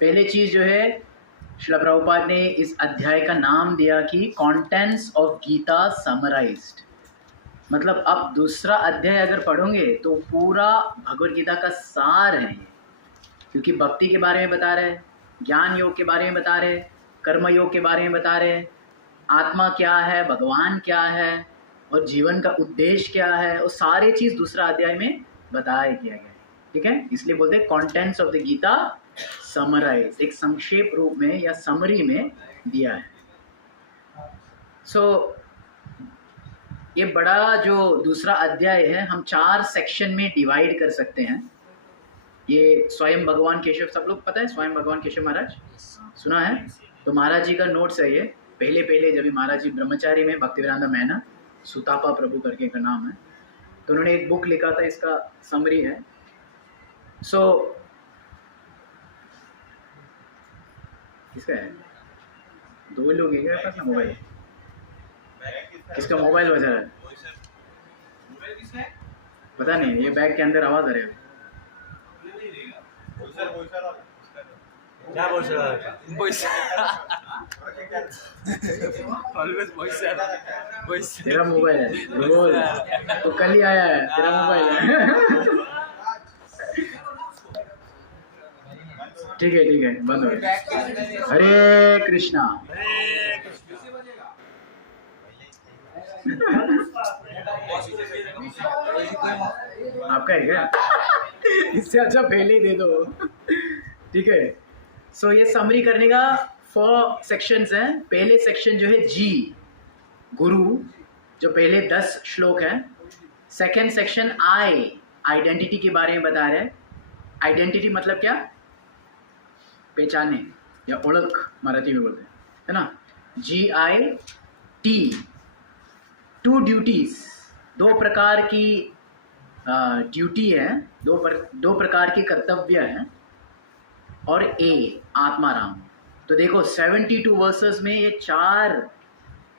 पहले चीज़ जो है, श्रील प्रभुपाद ने इस अध्याय का नाम दिया कि कंटेंट्स ऑफ गीता समराइज्ड। मतलब अब दूसरा अध्याय अगर पढ़ोगे तो पूरा भगवद गीता का सार है ये, क्योंकि भक्ति के बारे में बता रहे हैं, ज्ञान योग के बारे में बता रहे हैं, कर्म योग के बारे में बता रहे हैं, आत्मा क्या है, भगवान क्या है और जीवन का उद्देश्य क्या है, वो सारे चीज़ दूसरा अध्याय में बताया गया है। ठीक है, इसलिए बोलते हैं contents of the Gita summarise, एक संक्षेप रूप में या समरी में दिया है। सो ये बड़ा जो दूसरा अध्याय है हम 4 सेक्शन में डिवाइड कर सकते हैं। ये स्वयं भगवान केशव, सब लोग पता है स्वयं भगवान केशव महाराज, सुना है? तो महाराज जी का नोट्स है ये। पहले जब महाराज जी ब्रह्मचारी में भक्तिवेदांता मैना सुतापा प्रभु करके का नाम है, तो उन्होंने एक बुक लिखा था, इसका समरी है। सो किसका है? 2 लोग हैं क्या पास मोबाइल? किसका मोबाइल बजा रहा है? पता नहीं, ये बैग के अंदर आवाज आ रही है। क्या बोल रहा है? तेरा मोबाइल है, बोल। तो कल ही आया है, तेरा मोबाइल है। ठीक है, बंद हो गया। हरे कृष्णा। आपका है क्या? इससे अच्छा पहले ही दे दो। ठीक है, सो ये समरी करने का 4 सेक्शंस हैं। पहले सेक्शन जो है जी, गुरु, जो पहले 10 श्लोक हैं। सेकेंड सेक्शन आई, आइडेंटिटी के बारे में बता रहे हैं। आइडेंटिटी मतलब क्या? पहचाने या ओळख मराठी में बोलते हैं, है ना? GIT, 2 ड्यूटीज, 2 प्रकार की ड्यूटी है, 2 प्रकार की कर्तव्य हैं। और ए, आत्माराम। तो देखो 72 वर्सेस में ये 4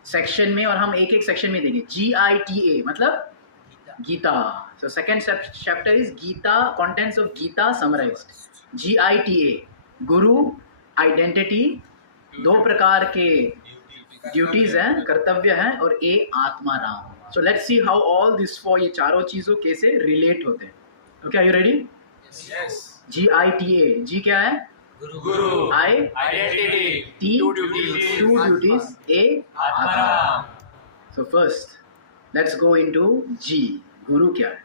सेक्शन में, और हम एक सेक्शन में देंगे। GITA मतलब Gita. So second chapter is Gita, contents of Gita summarized. GITA guru, identity, 2 प्रकार के ड्यूटीज हैं, कर्तव्य हैं, और ए आत्माराम। So let's see how all this 4, ये चारों चीजों कैसे रिलेट होते हैं। Okay, are you ready? Yes. GITA, G क्या है? Guru, I identity, T, 2 duties, 2 duties, A आत्माराम। So first let's go into G, guru क्या है?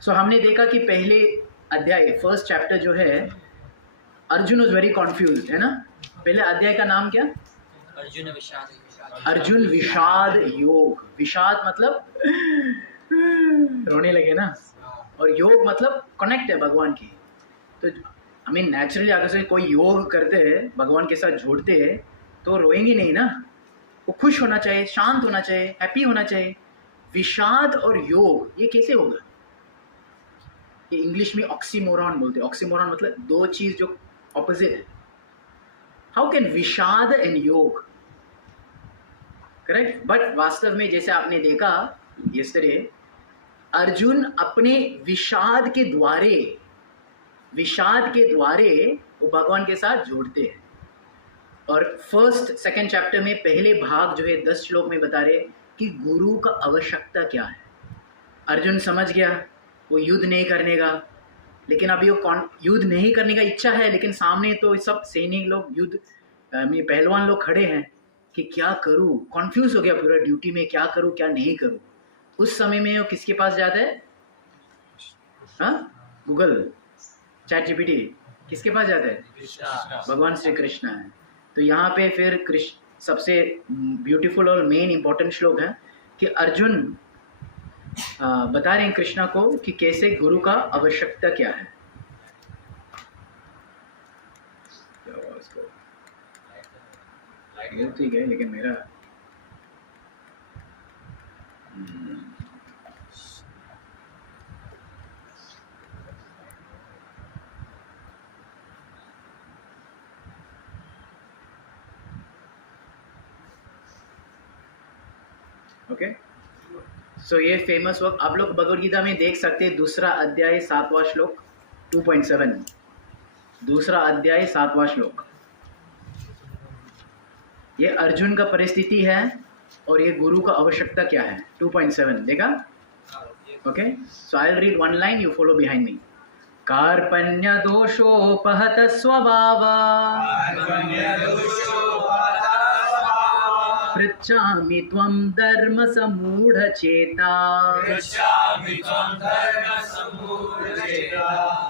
सो हमने देखा कि पहले अध्याय, फर्स्ट चैप्टर जो है, अर्जुन वॉज वेरी कॉन्फ्यूज, है ना? पहले अध्याय का नाम क्या? अर्जुन विषाद योग। विषाद मतलब रोने लगे ना, और योग मतलब कनेक्ट है भगवान की। तो आई मीन नेचुरली अगर से कोई योग करते हैं, भगवान के साथ जोड़ते हैं, तो रोएंगे नहीं ना। वो खुश होना चाहिए, शांत होना चाहिए, हैप्पी होना चाहिए। विषाद और योग ये कैसे होगा? ये इंग्लिश में ऑक्सीमोरॉन बोलते हैं। ऑक्सीमोरॉन मतलब 2 चीज जो ऑपोजिट है। हाउ कैन विषाद एंड योग, करेक्ट? बट वास्तव में जैसे आपने देखा यस्टरडे, अर्जुन अपने विषाद के द्वारे वो भगवान के साथ जोड़ते हैं। और फर्स्ट सेकंड चैप्टर में पहले भाग जो है 10 श्लोक में बता रहे कि गुरु का आवश्यकता क्या है। अर्जुन समझ गया वो युद्ध नहीं करने का, लेकिन अभी वो युद्ध नहीं करने का इच्छा है, लेकिन सामने तो सब सैनिक लोग, युद्ध पहलवान लोग खड़े हैं कि क्या करूं, कॉन्फ्यूज हो गया पूरा ड्यूटी में, क्या करूं क्या नहीं करूं। उस समय में वो किसके पास जाता है? हाँ, गूगल, चैट जीपीटी, किसके पास जाता है? भगवान श्री कृष्ण है। तो यहाँ पे फिर कृष्ण सबसे ब्यूटीफुल और मेन इंपॉर्टेंट श्लोक है कि अर्जुन बता रहे हैं कृष्णा को कि कैसे गुरु का आवश्यकता क्या है। ठीक है, लेकिन मेरा ओके। सो ये फेमस वर्क आप लोग भगवद गीता में देख सकते हैं, दूसरा अध्याय 7वां श्लोक 2.7। दूसरा अध्याय 7वां श्लोक। ये अर्जुन का परिस्थिति है और ये गुरु का आवश्यकता क्या है। 2.7 देखा? Okay, so I will read one line, you follow behind me. कार्पण्य दोषोपहत स्वभाव पृच्छामि त्वं धर्म समूढ़चेता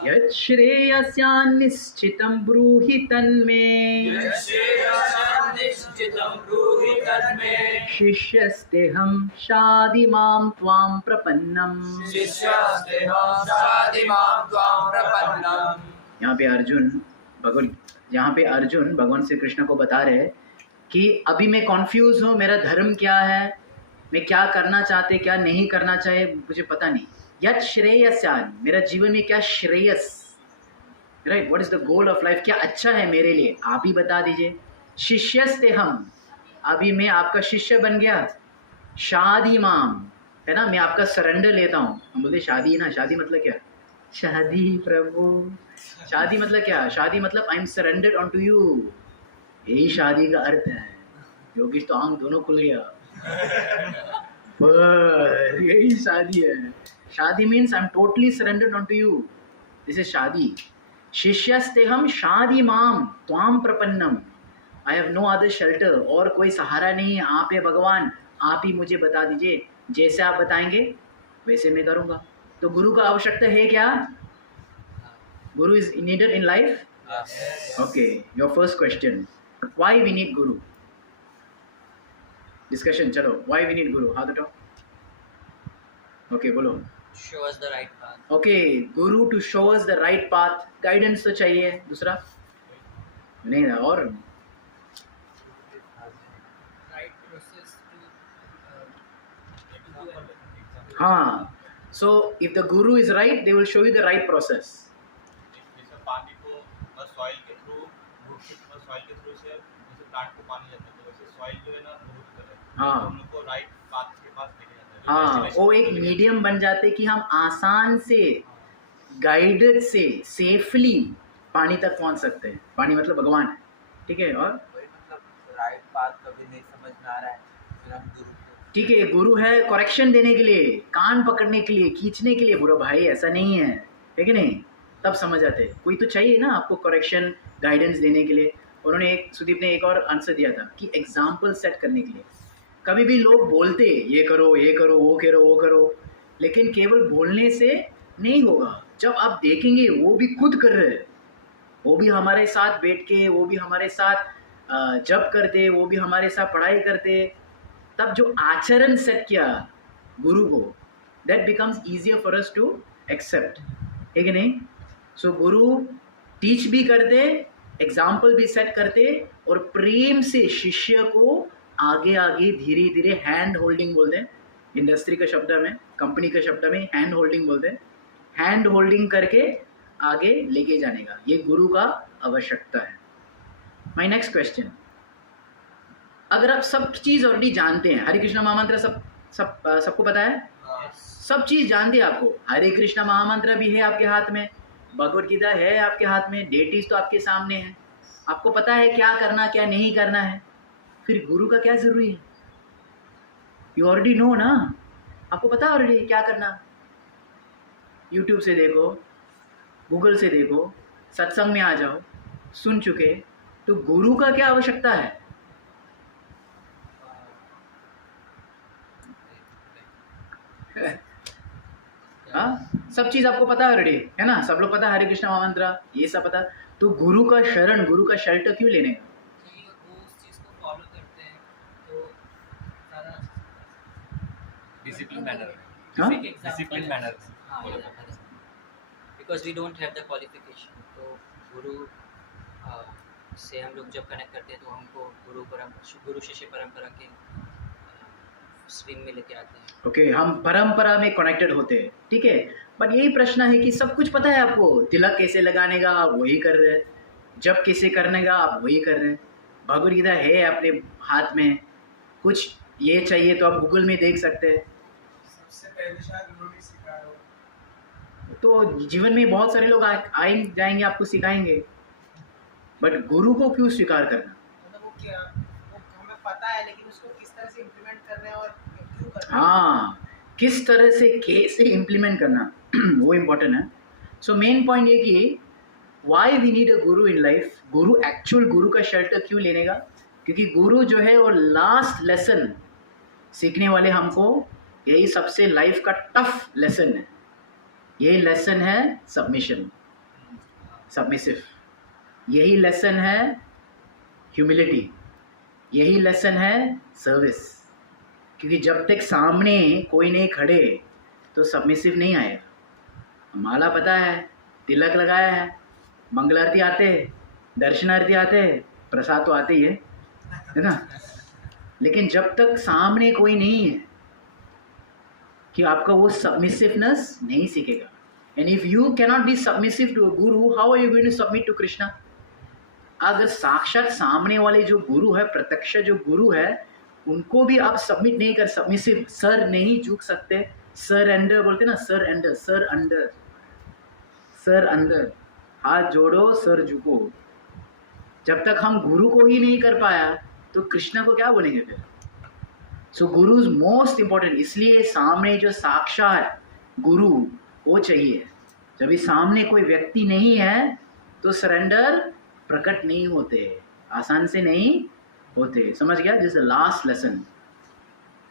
यत् श्रेयस्यान्निश्चितं ब्रूहि तन्मे शिष्यस्तेऽहं शाधिमां त्वां प्रपन्नम्। यहाँ पे अर्जुन भगवान श्री कृष्ण को बता रहे हैं कि अभी मैं कॉन्फ्यूज हूँ, मेरा धर्म क्या है, मैं क्या करना चाहते क्या नहीं करना चाहे मुझे पता नहीं। यत् श्रेयस्यान, मेरा जीवन में क्या Shreyas, right, what is the goal of life, क्या अच्छा है मेरे लिए, आप ही बता दीजिए। शिष्यस्ते हम, अभी मैं आपका शिष्य बन गया। शादी माम, है ना, मैं आपका सरेंडर लेता हूँ। हम बोलते शादी ना, शादी मतलब क्या? शादी प्रभु, शादी मतलब क्या? शादी मतलब I am surrendered on to you, यही शादी का अर्थ है। योगेश तो आंख दोनों खुल गया। यही शादी है। शादी means I am totally surrendered on to you, this is शादी। शिष्यस्तेहम शादी माम त्वाम प्रपन्नम, I have no other shelter, और कोई सहारा नहीं है, आप है भगवान, आप ही मुझे बता दीजिए, जैसे आप बताएंगे वैसे मैं करूँगा। तो गुरु का आवश्यकता है क्या? Guru is needed in life? Okay, your first question, why we need guru? Discussion चलो, why we need guru, how to talk? Okay बोलो। show us the right path. Okay, guru to show us the right path, guidance तो चाहिए। दूसरा नहीं ना, और Right process to हाँ, so if the Guru is right they will show you the right process. जैसे पानी को सॉइल के थ्रू, रूट के सॉइल के थ्रू से जैसे प्लांट को पानी जाता है, तो वैसे सॉइल जो है ना रूट की तरह है, हाँ। हम लोग को राइट पाथ के पास लेके जाता है। हाँ, वो एक मीडियम बन जाते कि हम आसान से, गाइडेड से, सेफली पानी तक पहुंच सकते हैं। पानी मतलब भगवान है, ठीक है। और वही मतलब राइट पाथ कभी नहीं समझ में आ रहा है, फिर हम गुरु को ठीक है, गुरु है करेक्शन देने के लिए, कान पकड़ने के लिए, खींचने के लिए। बुरा भाई ऐसा नहीं है, है कि नहीं? तब समझ आते। कोई तो चाहिए ना आपको करेक्शन, गाइडेंस देने के लिए। उन्होंने सुदीप ने एक और आंसर दिया था कि एग्जाम्पल सेट करने के लिए। कभी भी लोग बोलते ये करो, ये करो, वो करो, वो करो, लेकिन केवल बोलने से नहीं होगा। जब आप देखेंगे वो भी खुद कर रहे हैं, वो भी हमारे साथ बैठ के, वो भी हमारे साथ जप करते, वो भी हमारे साथ पढ़ाई करते, तब जो आचरण सेट किया गुरु को, that becomes easier for us to accept, है कि नहीं? सो गुरु टीच भी करते, एग्जाम्पल भी सेट करते, और प्रेम से शिष्य को आगे आगे धीरे धीरे हैंड होल्डिंग बोलते हैं, इंडस्ट्री के शब्द में, कंपनी के शब्द में हैंड होल्डिंग बोलते हैं। हैंड होल्डिंग करके आगे लेके जाने का ये गुरु का आवश्यकता है। माय नेक्स्ट क्वेश्चन, अगर आप सब चीज़ ऑलरेडी जानते हैं, हरे कृष्णा महामंत्र सबको पता है, सब चीज़ जानते हैं आपको, हरे कृष्णा महामंत्र भी है आपके हाथ में, भगवद गीता है आपके हाथ में, डेटीज तो आपके सामने है, आपको पता है क्या करना क्या नहीं करना है, फिर गुरु का क्या ज़रूरी है? यू ऑलरेडी नो ना, आपको पता है ऑलरेडी क्या करना। यूट्यूब से देखो, गूगल से देखो, सत्संग में आ जाओ, सुन चुके, तो गुरु का क्या आवश्यकता है? हाँ, सब चीज़ आपको पता है ऑलरेडी, है ना, सब लोग पता है, हरे कृष्णा महामंत्र ये सब पता, तो गुरु का शरण, गुरु का शेल्टर क्यों लेने का? कि वो उस चीज़ को फॉलो करते हैं तो ज़्यादा डिसिप्लिन मैनर में, हाँ? डिसिप्लिन मैनर में हाँ, because we don't have the qualification. तो गुरु से हम लोग जब कनेक्ट करते हैं तो हमको गुरु शिष्य परंपरा के स्ट्रीम में लेके आते हैं। ओके, हम परंपरा में कनेक्टेड होते हैं, ठीक है। बट यही प्रश्न है कि सब कुछ पता है आपको, तिलक कैसे लगाने का आप वही कर रहे हैं, जब कैसे करने का आप वही कर रहे हैं, भगवद गीता है अपने हाथ में, कुछ ये चाहिए तो आप गूगल में देख सकते हैं। सबसे पहले शायद उन्होंने सिखाया हो। तो जीवन में बहुत सारे लोग आए जाएंगे, आपको सिखाएंगे, बट गुरु को क्यों स्वीकार करना? मतलब वो क्या, वो हमें पता है लेकिन उसको किस तरह से इम्प्लीमेंट कर रहे हैं और क्यों कर रहे हैं। हाँ, किस तरह से कैसे इम्प्लीमेंट करना वो इम्पोर्टेंट है. सो मेन पॉइंट ये कि why we need a Guru in life. Guru, actual गुरु का शेल्टर क्यों लेने का? क्योंकि गुरु जो है वो लास्ट लेसन सीखने वाले हमको, यही सबसे लाइफ का टफ लेसन है. यही लेसन है सबमिशन, सबमिसिव. यही लेसन है ह्यूमिलिटी. यही लेसन है सर्विस. क्योंकि जब तक सामने कोई नहीं खड़े तो सबमिसिव नहीं आएगा. माला पता है, तिलक लगाया है, मंगल आरती आते हैं, दर्शन आरती आते हैं, प्रसाद तो आते ही है ना. लेकिन जब तक सामने कोई नहीं है कि आपका वो सबमिसिवनेस नहीं सीखेगा. And if you cannot be submissive to a guru, how are you going to submit to Krishna? अगर साक्षात सामने वाले जो गुरु है, प्रत्यक्ष जो गुरु है, उनको भी आप सबमिट नहीं कर, सबमिसिव सर नहीं झुक सकते. सरेंडर बोलते ना, sir under, sir under, sir अंदर, हाथ जोड़ो सर झुको. जब तक हम गुरु को ही नहीं कर पाया तो कृष्णा को क्या बोलेंगे फिर? सो गुरु इज मोस्ट इंपॉर्टेंट. इसलिए सामने जो साक्षात गुरु वो चाहिए. जब भी सामने कोई व्यक्ति नहीं है तो सरेंडर प्रकट नहीं होते, आसान से नहीं होते. समझ गया? This is the last lesson.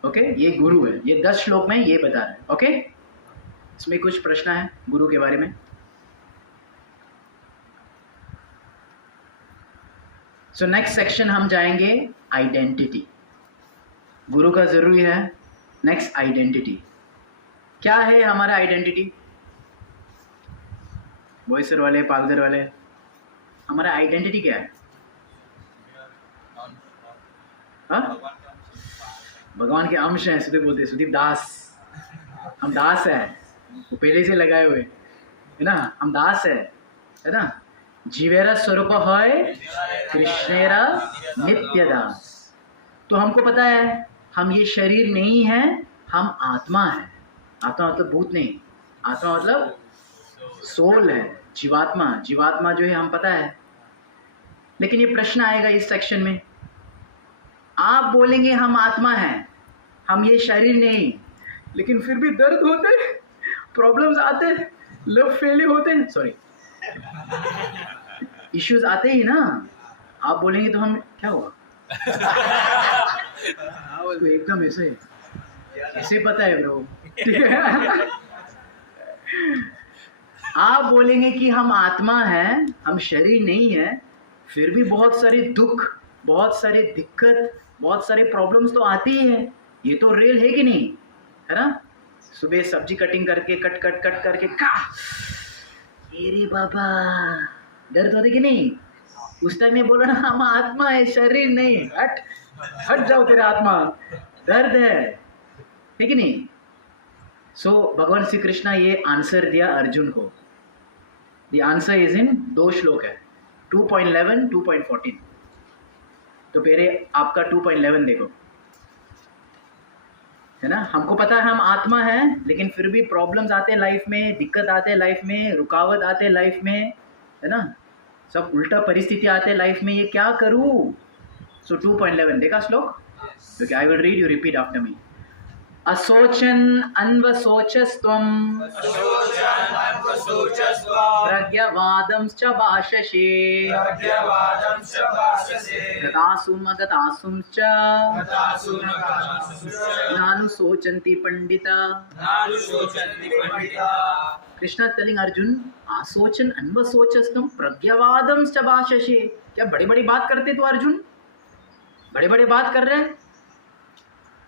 Okay, ये गुरु है. ये 10 श्लोक में ये बता रहे हैं. ओके, इसमें कुछ प्रश्न है गुरु के बारे में? सो नेक्स्ट सेक्शन हम जाएंगे आइडेंटिटी. गुरु का जरूरी है. Next identity. क्या है हमारा आइडेंटिटी? बोईसर वाले, पालघर वाले, हमारा आइडेंटिटी क्या है? हाँ, भगवान के अंश हैं. सुदीप बोलते, सुदीप दास. हम दास है, वो पहले से लगाए हुए है ना. हम दास है ना. जीवेरा स्वरूप है कृष्णेरा नित्य दास. तो हमको पता है हम ये शरीर नहीं है, हम आत्मा है. आत्मा मतलब भूत नहीं, आत्मा मतलब सोल है, जीवात्मा. जीवात्मा जो है हम पता है. लेकिन ये प्रश्न आएगा इस सेक्शन में. आप बोलेंगे हम आत्मा हैं, हम ये शरीर नहीं, लेकिन फिर भी दर्द होते, प्रॉब्लम्स आते, लव फेलियर होते, सॉरी इश्यूज आते ही ना. आप बोलेंगे तो हम क्या हुआ? तो एकदम ऐसे पता है ब्रो. ठीक है. आप बोलेंगे कि हम आत्मा हैं, हम शरीर नहीं है, फिर भी बहुत सारे दुख, बहुत सारे दिक्कत, बहुत सारे प्रॉब्लम्स तो आती ही है. ये तो रियल है कि नहीं, है ना. सुबह सब्जी कटिंग करके कट करके का अरे बाबा दर्द होते कि नहीं? उस टाइम में बोला ना हम आत्मा है, शरीर नहीं. हट जाओ, तेरा आत्मा दर्द है कि नहीं. सो भगवान श्री कृष्णा ये आंसर दिया अर्जुन को. द आंसर इज इन 2 श्लोक है, 2.11, 2.14. तो पहले आपका 2.11 देखो, है ना. हमको पता है हम आत्मा है, लेकिन फिर भी प्रॉब्लम्स आते हैं लाइफ में, दिक्कत आते हैं लाइफ में, रुकावट आते हैं लाइफ में, है ना. सब उल्टा परिस्थिति आते हैं लाइफ में. ये क्या करूँ? सो 2.11 देखा श्लोक? Okay, I will read, you repeat after me. असोचन अन्वसोचस्त्वं प्रज्ञवादंश्च भाषसे गतासुमगतासुंश्च नानुशोचन्ति पंडिता. कृष्णा टेलिंग अर्जुन, आसोचन अन्वसोचस्त्वं प्रज्ञवादंश्च भाषसे. क्या बड़ी बड़ी बात करते तो अर्जुन, बड़े बड़े बात कर रहे हैं.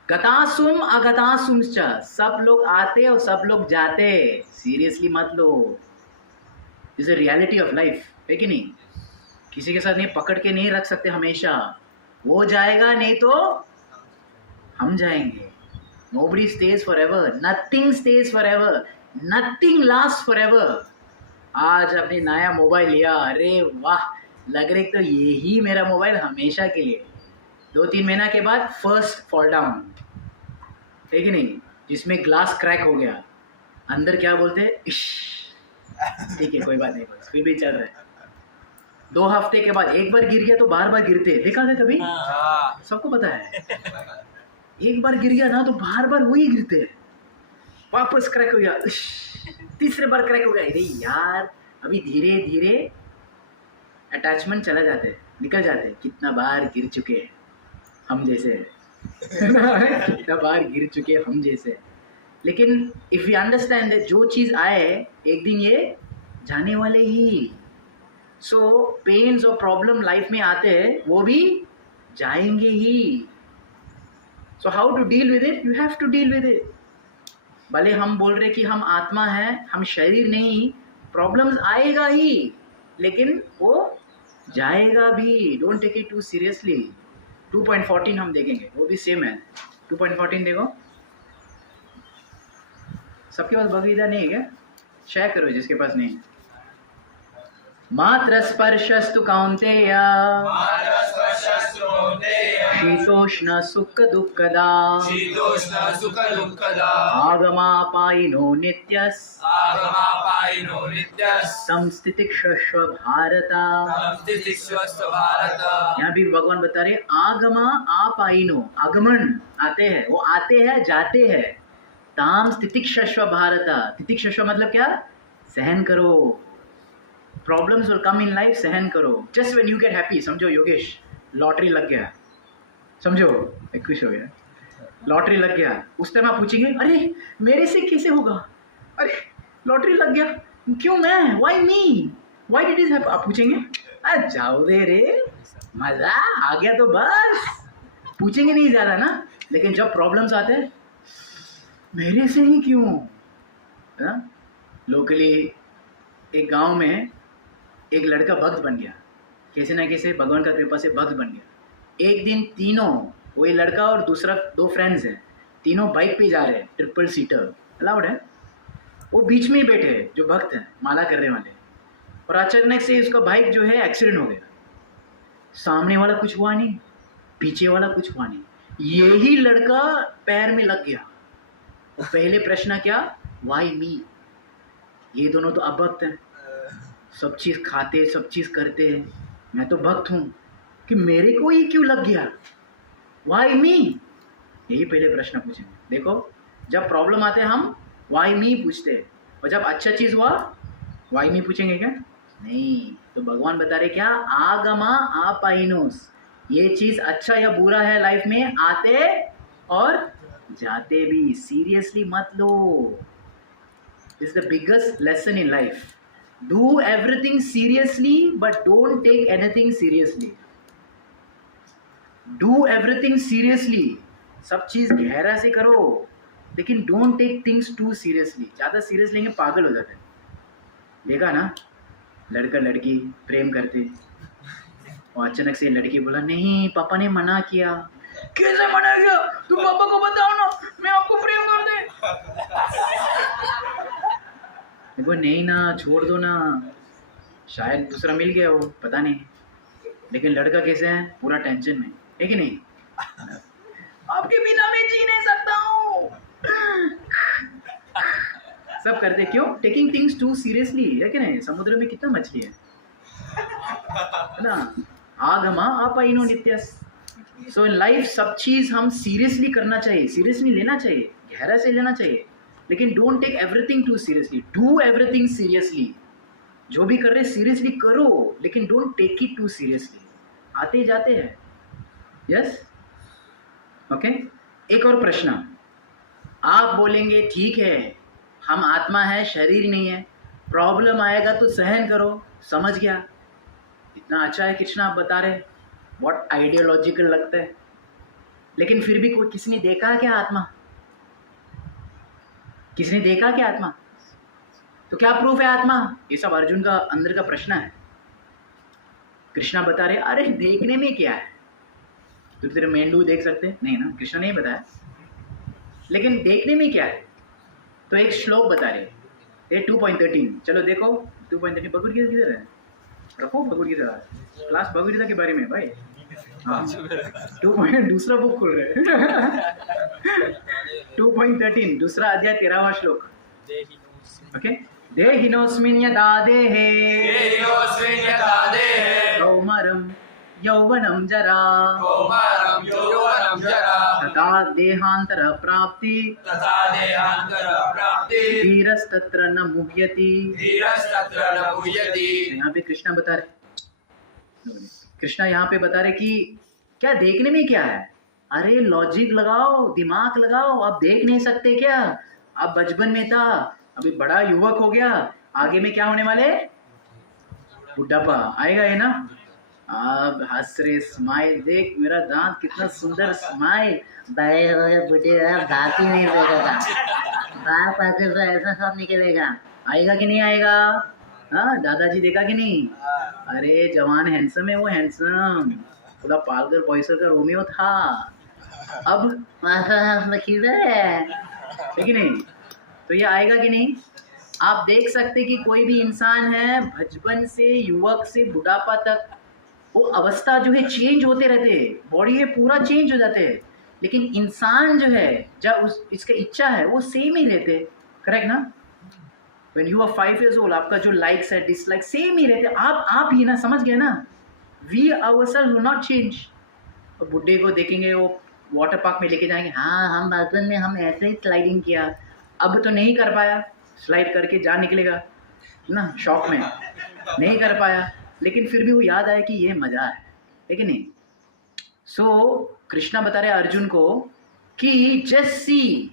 गतासुम अगतासुमश्च, सब लोग आते और सब लोग जाते. सीरियसली मत लो. Is a reality of life, है कि नहीं. किसी के साथ नहीं पकड़ के नहीं रख सकते हमेशा. वो जाएगा नहीं तो हम जाएंगे. Nobody stage for ever, nothing stage for ever, nothing last for ever. आज अपने नया मोबाइल लिया, अरे वाह, लग रहा है तो यही मेरा मोबाइल हमेशा के लिए. 2-3 महीना के बाद फर्स्ट फॉल डाउन, है कि नहीं, जिसमें ग्लास क्रैक हो गया, अंदर क्या बोलते हैं, ठीक है कोई बात नहीं, बस फिर भी चल रहा है. 2 हफ्ते के बाद एक बार गिर गया तो बार बार गिरते हैं, देखा है कभी? हाँ सबको पता है, एक बार गिर गया ना तो बार बार वही गिरते हैं, वापस क्रैक हो गया, तीसरे बार क्रैक हो गया, अरे यार अभी धीरे धीरे अटैचमेंट चला जाते हैं, निकल जाते हैं। कितना बार गिर चुके हैं हम जैसे कितना बार गिर चुके हैं हम जैसे। लेकिन इफ़ यू अंडरस्टैंड जो चीज़ आए एक दिन ये जाने वाले ही। सो पेन्स और प्रॉब्लम लाइफ में आते हैं वो भी जाएंगे ही। So how to deal with it? You have to deal with it. भले हम बोल रहे कि हम आत्मा हैं, हम शरीर नहीं, प्रॉब्लम्स आएगा ही लेकिन वो जाएगा भी। Don't take it too seriously. 2.14 हम देखेंगे, वो भी सेम है। 2.14 देखो, सबके पास भगवद गीता नहीं है क्या? शेयर करो जिसके पास नहीं। मात्र स्पर्शस्तु कौन्तेय शीतोष्ण सुख दुःखदा शीतोष्ण सुख दुःखदा आगमापायिनो नित्यस् आगमापायिनो नित्यस् संस्थितिक्षस्व भारत। संस्थितिक्षस्व भारत। यहाँ भी भगवान बता रहे आगमा आपायिनो, आगमन आते हैं, वो आते हैं जाते हैं। ताम स्थितिक्षस्व भारत। तितिक्षस्व मतलब क्या? सहन करो। Problems will come in life, सहन करो। Just when you get happy, समझो योगेश लॉटरी लग गया, समझो खुश हो गया, लॉटरी लग गया, उस टाइम आप पूछेंगे अरे मेरे से कैसे होगा, अरे लॉटरी लग गया, क्यों मैं, why me, why did it happen? आप पूछेंगे अरे जाओ दे रे, मजा आ गया तो बस, पूछेंगे नहीं ज़्यादा ना। लेकिन जब प्रॉब्लम्स आते हैं मेरे से ही क्यों। लोकली एक गांव में एक लड़का भक्त बन गया, कैसे ना कैसे भगवान का कृपा से भक्त बन गया। एक दिन तीनों, वही लड़का और दूसरा 2 फ्रेंड्स हैं, तीनों बाइक पे जा रहे हैं, ट्रिपल सीटर अलाउड है। वो बीच में ही बैठे हैं जो भक्त हैं, माला करने वाले, और अचानक से उसका बाइक जो है एक्सीडेंट हो गया। सामने वाला कुछ हुआ नहीं, पीछे वाला कुछ हुआ नहीं, यही लड़का पैर में लग गया। और पहले प्रश्न क्या? Why me. ये दोनों तो अभक्त हैं, सब चीज़ खाते, सब चीज़ करते हैं, मैं तो भक्त हूँ, कि मेरे को ही क्यों लग गया, वाई मी। यही पहले प्रश्न पूछेंगे। देखो जब प्रॉब्लम आते हैं हम वाई मी पूछते हैं, और जब अच्छा चीज़ हुआ वाई मी पूछेंगे क्या? नहीं। तो भगवान बता रहे क्या? आगमा आपाइनोस। ये चीज़ अच्छा या बुरा है लाइफ में, आते और जाते भी, सीरियसली मत लो। This is the biggest lesson in life. Do everything seriously, but don't take anything seriously. Do everything seriously. सब चीज़ गहरा से करो, लेकिन don't take things too seriously. ज़्यादा सीरियस लेंगे पागल हो जाते हैं। देखा ना, लड़का लड़की प्रेम करते, और अचानक से लड़की बोला नहीं पापा ने मना किया। कैसे मना किया? तुम पापा को बताओ ना, मैं आपको प्रेम कर दे। देखो नहीं ना, छोड़ दो ना, शायद दूसरा मिल गया हो, पता नहीं। लेकिन लड़का कैसे है? पूरा टेंशन में है कि नहीं? आपके बिना मैं जी नहीं सकता हूँ। सब करते क्यों? टेकिंग थिंग्स टू सीरियसली, है कि नहीं? समुद्र में कितना मछली है ना। आगमा आपाइनो नित्यस। सो इन लाइफ सब चीज़ हम सीरियसली करना चाहिए, सीरियसली लेना चाहिए, गहरा से लेना चाहिए, लेकिन don't take everything too seriously. Do everything seriously. जो भी कर रहे सीरियसली करो, लेकिन don't take it too seriously. आते जाते हैं। Yes, okay. एक और प्रश्न। आप बोलेंगे ठीक है हम आत्मा है, शरीर नहीं है, प्रॉब्लम आएगा तो सहन करो, समझ गया, इतना अच्छा है कृष्णा आप बता रहे, व्हाट आइडियोलॉजिकल लगता है। लेकिन फिर भी कोई, किसी ने देखा है क्या आत्मा? किसने देखा क्या आत्मा? तो क्या प्रूफ है आत्मा? ये सब अर्जुन का अंदर का प्रश्न है। कृष्णा बता रहे अरे देखने में क्या है, तो तेरे मेंढू देख सकते नहीं ना, कृष्णा नहीं बताया, लेकिन देखने में क्या है? तो एक श्लोक बता रहे 2.13। चलो देखो 2.13 भगवद गीता किधर है? रखो भगवद गीता, क्लास भगवद गीता के बारे में भाई। हाँ 2. दूसरा बुक खोल रहे 2.13 दूसरा अध्याय 13वां श्लोक। ओके। देहिनोऽस्मिन् यदा देहे यौवनं जरा कौमारं यौवनं जरा तथा देहांतर प्राप्ति तथा देहांतर प्राप्ति धीरस्तत्र न मुह्यति। धीरस्तत्र न मुह्यति। यहाँ पे कृष्णा बता रहे, कृष्णा यहाँ पे बता रहे कि क्या देखने में क्या है, अरे लॉजिक लगाओ, दिमाग लगाओ, आप देख नहीं सकते क्या? अब बचपन में था, अभी बड़ा युवक हो गया, आगे में क्या होने वाले? बुढ़ापा आएगा है ना। अब हंस रहे, स्माइल देख मेरा दांत कितना सुंदर स्माइल, बुढ़े दांत ही नहीं निकलेगा, दांत आते तो ऐसा सब निकलेगा, आएगा कि नहीं आएगा? हाँ दादाजी देखा कि नहीं? अरे जवान हैंडसम है वो, हैंडसम थोड़ा पालकर पॉइसर का रोमियो था, अब है कि नहीं? तो ये आएगा कि नहीं? आप देख सकते कि कोई भी इंसान है, बचपन से युवक से बुढ़ापा तक वो अवस्था जो है चेंज होते रहते, बॉडी है पूरा चेंज हो जाते हैं, लेकिन इंसान जो है जब इसका इच्छा है वो सेम ही रहते, करेक्ट ना? When you are 5 years old, आपका जो लाइक्स है डिसलाइक सेम ही रहते, आप ही ना, समझ गए ना? We ourselves will not change। और बुढ़े को देखेंगे वो वाटर पार्क में लेके जाएंगे, हाँ हम बचपन में हम ऐसे ही स्लाइडिंग किया, अब तो नहीं कर पाया, स्लाइड करके जा निकलेगा ना, शौक में नहीं कर पाया, लेकिन फिर भी वो याद आया कि ये मज़ा है कि नहीं? सो कृष्णा बता रहे अर्जुन को कि just see,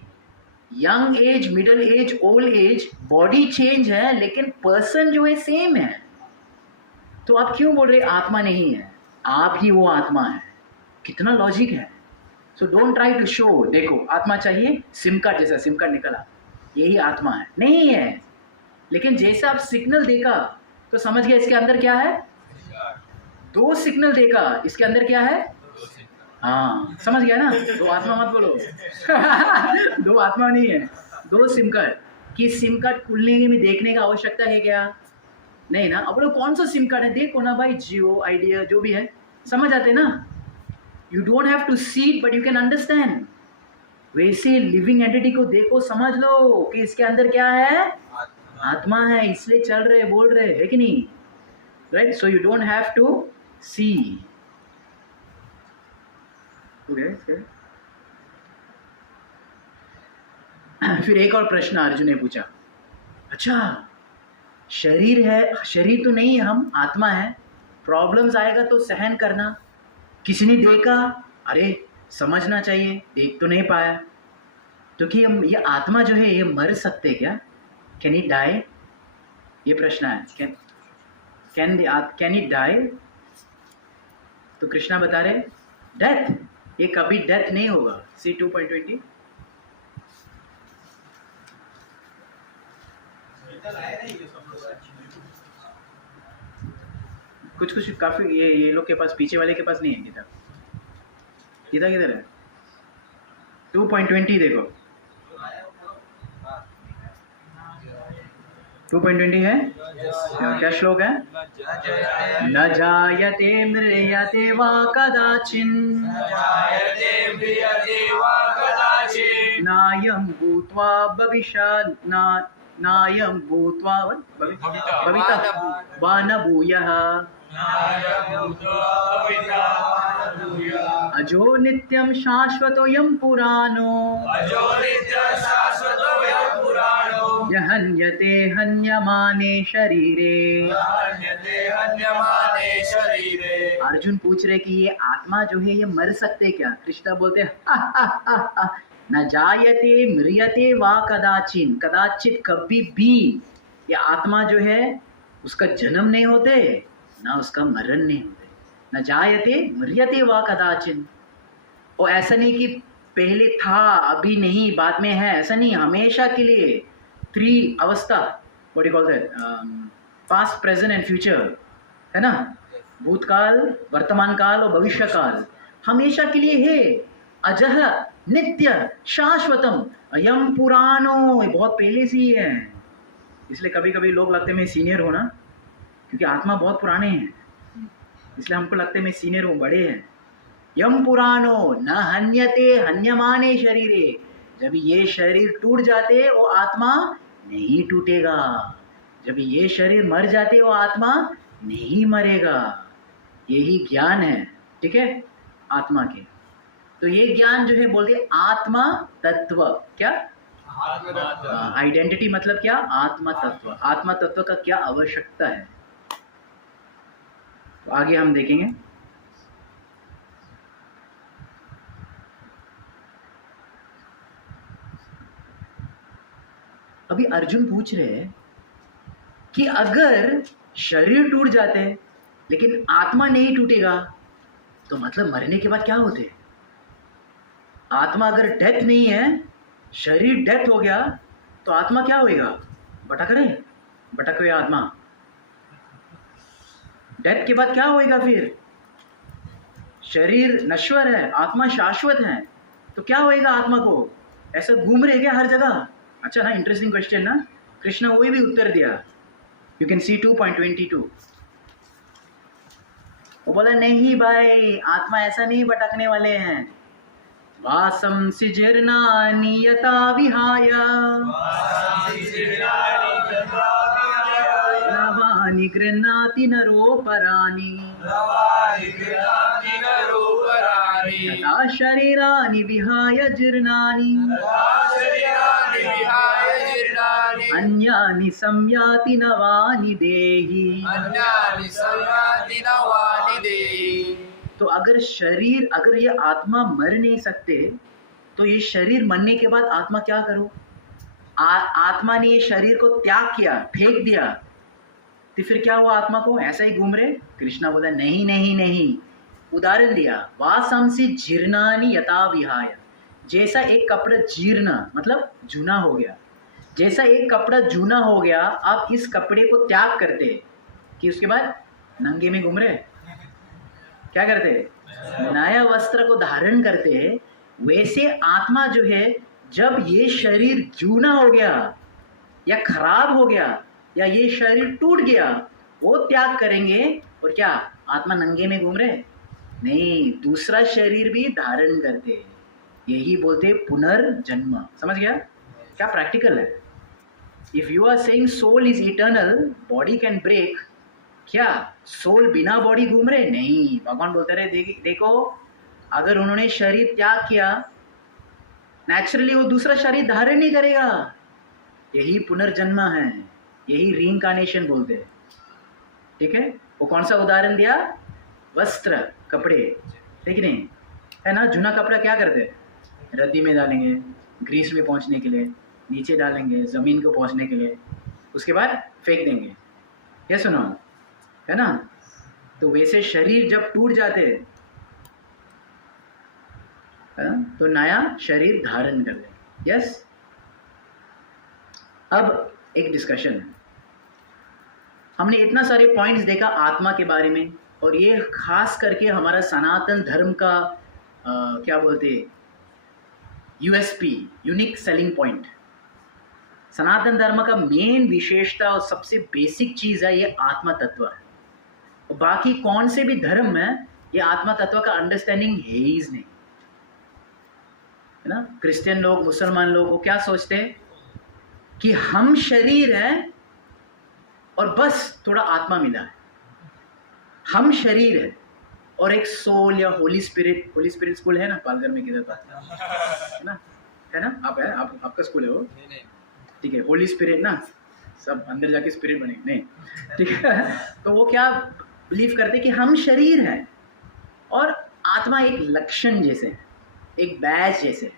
young age, middle age, old age, body change है लेकिन पर्सन जो है सेम है। तो आप क्यों बोल रहे आत्मा नहीं है? आप ही वो आत्मा है। कितना लॉजिक है। So don't try to show, देखो आत्मा चाहिए, सिम कार्ड जैसा सिम कार्ड निकला, यही आत्मा है, नहीं है। लेकिन जैसे आप सिग्नल देखा तो समझ गया इसके अंदर क्या है, 2 सिग्नल देखा, इसके अंदर क्या है, हाँ समझ गया ना? 2 आत्मा मत बोलो 2 आत्मा नहीं है, 2 सिम कार्ड। कि सिम कार्ड खुलने में देखने का आवश्यकता है क्या? नहीं ना। अब लोग कौन सा सिम कार्ड है देखो ना भाई, जियो, आइडिया, जो भी है, समझ आते ना। You don't have to see it but you can understand. वैसे लिविंग एंटिटी को देखो, समझ लो कि इसके अंदर क्या है, आत्मा है, इसलिए चल रहे बोल रहे, है कि नहीं? Right. So you don't have to see. फिर एक और प्रश्न अर्जुन ने पूछा, अच्छा शरीर है, शरीर तो नहीं है, हम आत्मा है, प्रॉब्लम्स आएगा तो सहन करना, किसी ने देखा, अरे समझना चाहिए, देख तो नहीं पाया, तो कि हम ये आत्मा जो है ये मर सकते क्या? Can it die? ये प्रश्न है, कैन इट डाई? तो कृष्णा बता रहे डेथ, ये कभी डेथ नहीं होगा। सी 2.20 कुछ काफी ये लोग के पास, पीछे वाले के पास नहीं है किताब। किधर है? 2.20 देखो, 2.20 है, क्या श्लोक है? न जायते म्रियते वा कदाचिन, नायं भूत्वा भविष्यत्, नायं भूत्वा भविता वा न भूयः, अजो नित्यं शाश्वतोऽयं पुराणो, यहन्यते हन्यमाने शरीरे। अर्जुन पूछ रहे कि ये आत्मा जो है ये मर सकते क्या? कृष्ण बोलते न जायते म्रियते वा कदाचिन, कदाचित कभी भी ये आत्मा जो है उसका जन्म नहीं होते ना उसका मरण नहीं होते। न जायते म्रियते वा कदाचिन। और ऐसा नहीं कि पहले था अभी नहीं बाद में है, ऐसा नहीं, हमेशा के लिए 3 अवस्था, what you call that, past, present and future, है ना? भूतकाल, वर्तमान काल और भविष्य काल हमेशा के लिए है। अजह नित्य शाश्वतम अयम पुराणो, ये बहुत पहले से ही है। इसलिए कभी कभी लोग लगते मैं सीनियर हूँ ना, क्योंकि आत्मा बहुत पुराने हैं, इसलिए हमको लगते मैं सीनियर हूँ, बड़े हैं। यम पुराणो न हन्यते हन्यमाने शरीरे, जब ये शरीर टूट जाते वो आत्मा नहीं टूटेगा, जब ये शरीर मर जाते वो आत्मा नहीं मरेगा। यही ज्ञान है, ठीक है, आत्मा के। तो ये ज्ञान जो है बोलते हैं आत्मा तत्व। क्या आइडेंटिटी मतलब क्या? आत्मा तत्व। आत्मा तत्व का क्या आवश्यकता है, तो आगे हम देखेंगे। अभी अर्जुन पूछ रहे हैं कि अगर शरीर टूट जाते लेकिन आत्मा नहीं टूटेगा तो मतलब मरने के बाद क्या होते? आत्मा अगर डेथ नहीं है, शरीर डेथ हो गया तो आत्मा क्या होएगा? भटक रहे, भटक हुए आत्मा। डेथ के बाद क्या होएगा फिर? शरीर नश्वर है, आत्मा शाश्वत है, तो क्या होएगा आत्मा को? ऐसा घूम रहे क्या हर जगह? अच्छा ना, इंटरेस्टिंग क्वेश्चन ना। कृष्णा वही भी उत्तर दिया। You can see 2.22। वो बोला नहीं भाई, आत्मा ऐसा नहीं भटकने वाले हैं। वासम सिजरनानि यथा विहाय नवानि गृह्णाति नरोपराणि तथा शरीराणि विहाय जीर्णानि अन्यानि संयाति नवानि देहि। तो अगर शरीर, अगर ये आत्मा मर नहीं सकते तो ये शरीर मरने के बाद आत्मा क्या करो? आत्मा ने ये शरीर को त्याग किया, फेंक दिया, तो फिर क्या हुआ आत्मा को? ऐसा ही घूम रहे? कृष्णा बोला नहीं नहीं नहीं, उदाहरण दिया। वासंसि जीर्णानि यथा विहाय, जैसा एक कपड़ा जीर्ण मतलब जूना हो गया, जैसा एक कपड़ा जूना हो गया, आप इस कपड़े को त्याग करते कि उसके बाद नंगे में घूम रहे, क्या करते? नया वस्त्र को धारण करते। वैसे आत्मा जो है, जब ये शरीर जूना हो गया या खराब हो गया या ये शरीर टूट गया, वो त्याग करेंगे। और क्या आत्मा नंगे में घूम रहे? नहीं, दूसरा शरीर भी धारण करते। यही बोलते पुनर्जन्म। समझ गया? क्या प्रैक्टिकल है। If you are saying soul is eternal, body can break, क्या सोल बिना बॉडी घूम रहे? नहीं, भगवान बोलते रहे देखो, अगर उन्होंने शरीर त्याग किया, नेचुरली वो दूसरा शरीर धारण नहीं करेगा। यही पुनर्जन्म है, यही रीइंकार्नेशन बोलते हैं, ठीक है। वो कौन सा उदाहरण दिया? वस्त्र, कपड़े, ठीक नहीं है ना। जूना कपड़ा क्या करते हैं? रद्दी में डालेंगे ग्रीस में पहुंचने के लिए, नीचे डालेंगे ज़मीन को पहुंचने के लिए, उसके बाद फेंक देंगे। ये सुनो, है ना। तो वैसे शरीर जब टूट जाते हैं तो नया शरीर धारण कर ले। यस। अब एक डिस्कशन है। हमने इतना सारे पॉइंट्स देखा आत्मा के बारे में, और ये खास करके हमारा सनातन धर्म का क्या बोलते हैं, यूएसपी, यूनिक सेलिंग पॉइंट। सनातन धर्म का मेन विशेषता और सबसे बेसिक चीज़ है ये आत्मा तत्व है। और बाकी कौन से भी धर्म में ये आत्मा तत्व का अंडरस्टैंडिंग है ही नहीं, है ना। क्रिश्चियन लोग, मुसलमान लोग वो क्या सोचते हैं कि हम शरीर हैं और बस थोड़ा आत्मा मिला है। हम शरीर है और एक सोल या Holi spirit, Holi spirit school है ना पालघर में, किधर था, है ना। आप है, आपका स्कूल है वो, ठीक है। होली स्पिरिट ना, सब अंदर जाके स्पिरिट बने, नहीं, ठीक है। तो वो क्या बिलीव करते कि हम शरीर हैं और आत्मा एक लक्षण जैसे, एक बैज जैसे।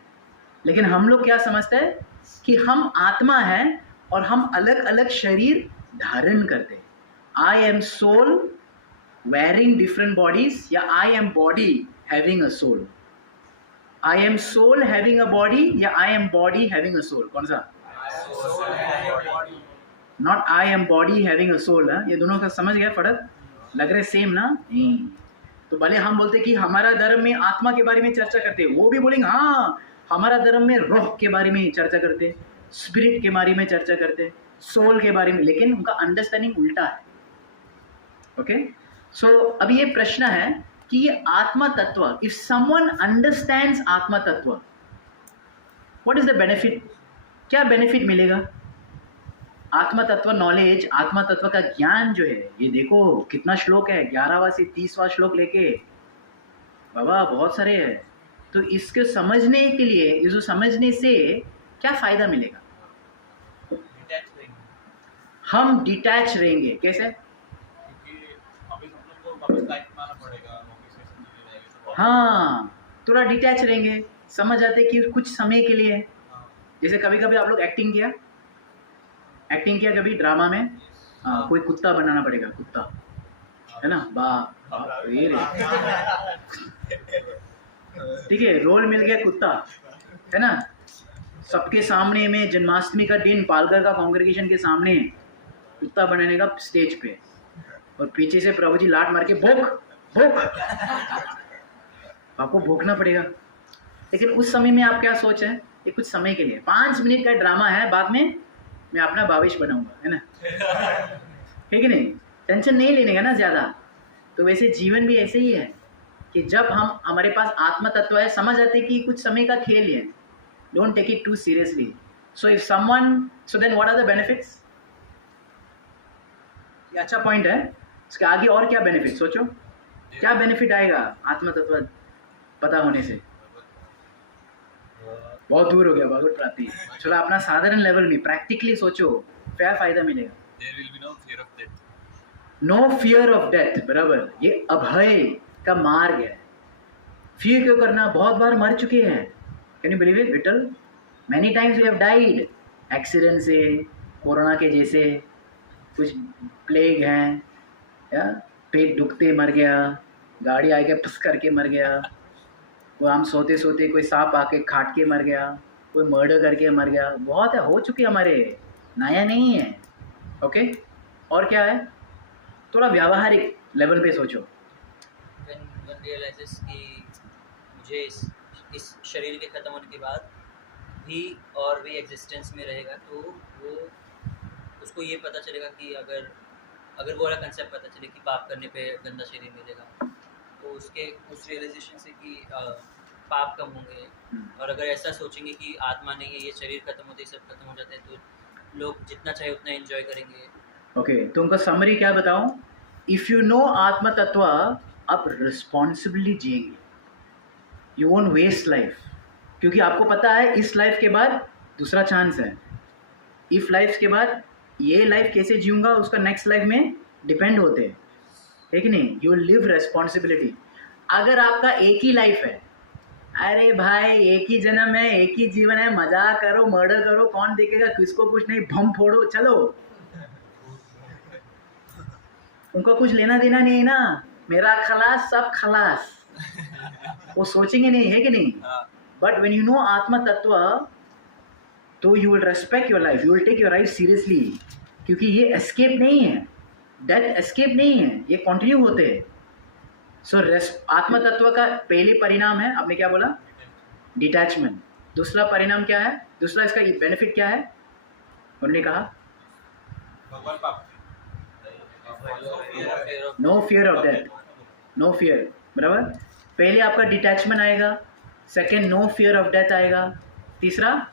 लेकिन हम लोग क्या समझते हैं कि हम आत्मा हैं और हम अलग अलग शरीर धारण करते हैं। I am soul wearing different bodies, या I am body having a soul. I am soul having a body, या I am body having a soul. कौन सा? Not I am body having a soul। ये दोनों का समझ गया फर्क? लग रहे सेम ना? नहीं। तो भले हम बोलते कि हमारा धर्म में आत्मा के बारे में चर्चा करते, वो भी बोलेंगे हाँ हमारा धर्म में रूह के बारे में चर्चा करते, स्पिरिट के बारे में चर्चा करते, सोल के बारे में, लेकिन उनका अंडरस्टैंडिंग उल्टा है। ओके। सो अभी ये प्रश्न है कि ये आत्मा तत्व, इफ समवन अंडरस्टैंड्स आत्मा तत्व, व्हाट इज द बेनिफिट? क्या बेनिफिट मिलेगा? आत्म तत्व नॉलेज, आत्म तत्व का ज्ञान जो है, ये देखो कितना श्लोक है, 11वां से 30वां श्लोक लेके बाबा बहुत सारे हैं। तो इसको समझने के लिए, इसको समझने से क्या फायदा मिलेगा? डिटैच रहेंगे, हम डिटैच रहेंगे। कैसे? क्योंकि अभी हम लोग को वापस लाइफ में आना पड़ेगा, ऑफिस में सब चीजें रहेंगी तो हाँ, थोड़ा डिटैच रहेंगे, समझ आते कि कुछ समय के लिए। हाँ, जैसे कभी कभी आप लोग एक्टिंग किया कभी ड्रामा में, कोई कुत्ता बनाना पड़ेगा, कुत्ता है ना, बाप ये रे, ठीक है, रोल मिल गया कुत्ता, है ना, सबके सामने में जन्माष्टमी का दिन पालघर का कांग्रेगेशन के सामने कुत्ता बनाने का स्टेज पे, और पीछे से प्रभु जी लात मार के भोग भोग, आपको भोगना पड़ेगा। लेकिन उस समय में आप क्या सोच है, ये कुछ समय के लिए 5 मिनट का ड्रामा है, बाद में मैं अपना भावेश बनाऊंगा, है ना, है कि नहीं? टेंशन नहीं लेने का ना ज़्यादा। तो वैसे जीवन भी ऐसे ही है कि जब हम, हमारे पास आत्म तत्व है, समझ आते कि कुछ समय का खेल है, don't take it too seriously. So if someone, so then what are the benefits? ये अच्छा पॉइंट है, इसके आगे और क्या बेनिफिट सोचो, क्या बेनिफिट आएगा आत्म तत्व पता होने से? बहुत दूर हो गया भगवत प्राप्ति। चलो अपना साधारण लेवल में प्रैक्टिकली सोचो, क्या फायदा मिलेगा? there will be no fear of death. No fear of death, बराबर, ये अभय का मार्ग है। फियर क्यों करना? बहुत बार मर चुके हैं, can you believe it Vitthal? Many times we have died, accident से, कोरोना के जैसे, कुछ प्लेग हैं, या पेट दुखते मर गया, गाड़ी आके टस करके मर गया, कोई हम सोते सोते कोई सांप आके खाट के मर गया, कोई मर्डर करके मर गया, बहुत है, हो चुके हमारे, नया नहीं है। ओके, और क्या है? थोड़ा व्यावहारिक लेवल पे सोचो। when one realizes कि मुझे इस शरीर के ख़त्म होने के बाद भी और भी एग्जिस्टेंस में रहेगा, तो वो उसको ये पता चलेगा कि अगर वो वाला कंसेप्ट पता चले कि पाप करने पे गंदा शरीर मिलेगा, तो उसके उस रियलाइजेशन से कि पाप कम होंगे। और अगर ऐसा सोचेंगे कि आत्मा नहीं है, ये शरीर खत्म होते ही सब खत्म हो जाता है, तो लोग जितना चाहे उतना एंजॉय करेंगे। ओके, तो उनका समरी क्या बताऊं? इफ़ यू नो आत्म तत्व, आप रिस्पॉन्सिबली जिएंगे, यू वोंट वेस्ट लाइफ, क्योंकि आपको पता है इस लाइफ के बाद दूसरा चांस है। इफ लाइफ के बाद ये लाइफ कैसे जीऊंगा, उसका नेक्स्ट लाइफ में डिपेंड होते हैं, है कि नहीं? You live responsibility. अगर आपका एक ही लाइफ है, अरे भाई एक ही जन्म है, एक ही जीवन है, मजाक करो, मर्डर करो, कौन देखेगा, किसको कुछ नहीं, बम फोड़ो, चलो, उनका कुछ लेना देना नहीं है ना, मेरा खलास सब खलास, वो सोचेंगे नहीं, है कि नहीं? बट व्हेन यू नो आत्म तत्व, तो you will respect your life, you will take your life seriously, क्योंकि ये एस्केप नहीं है, डेथ एस्केप नहीं है, ये कंटिन्यू होते हैं। सो आत्म तत्व का पहले परिणाम है, आपने क्या बोला? डिटैचमेंट। दूसरा परिणाम क्या है? दूसरा इसका बेनिफिट क्या है? उन्होंने कहा भगवान पाप no fear of death, no fear, बराबर। पहले आपका डिटैचमेंट आएगा, second no fear of death आएगा, तीसरा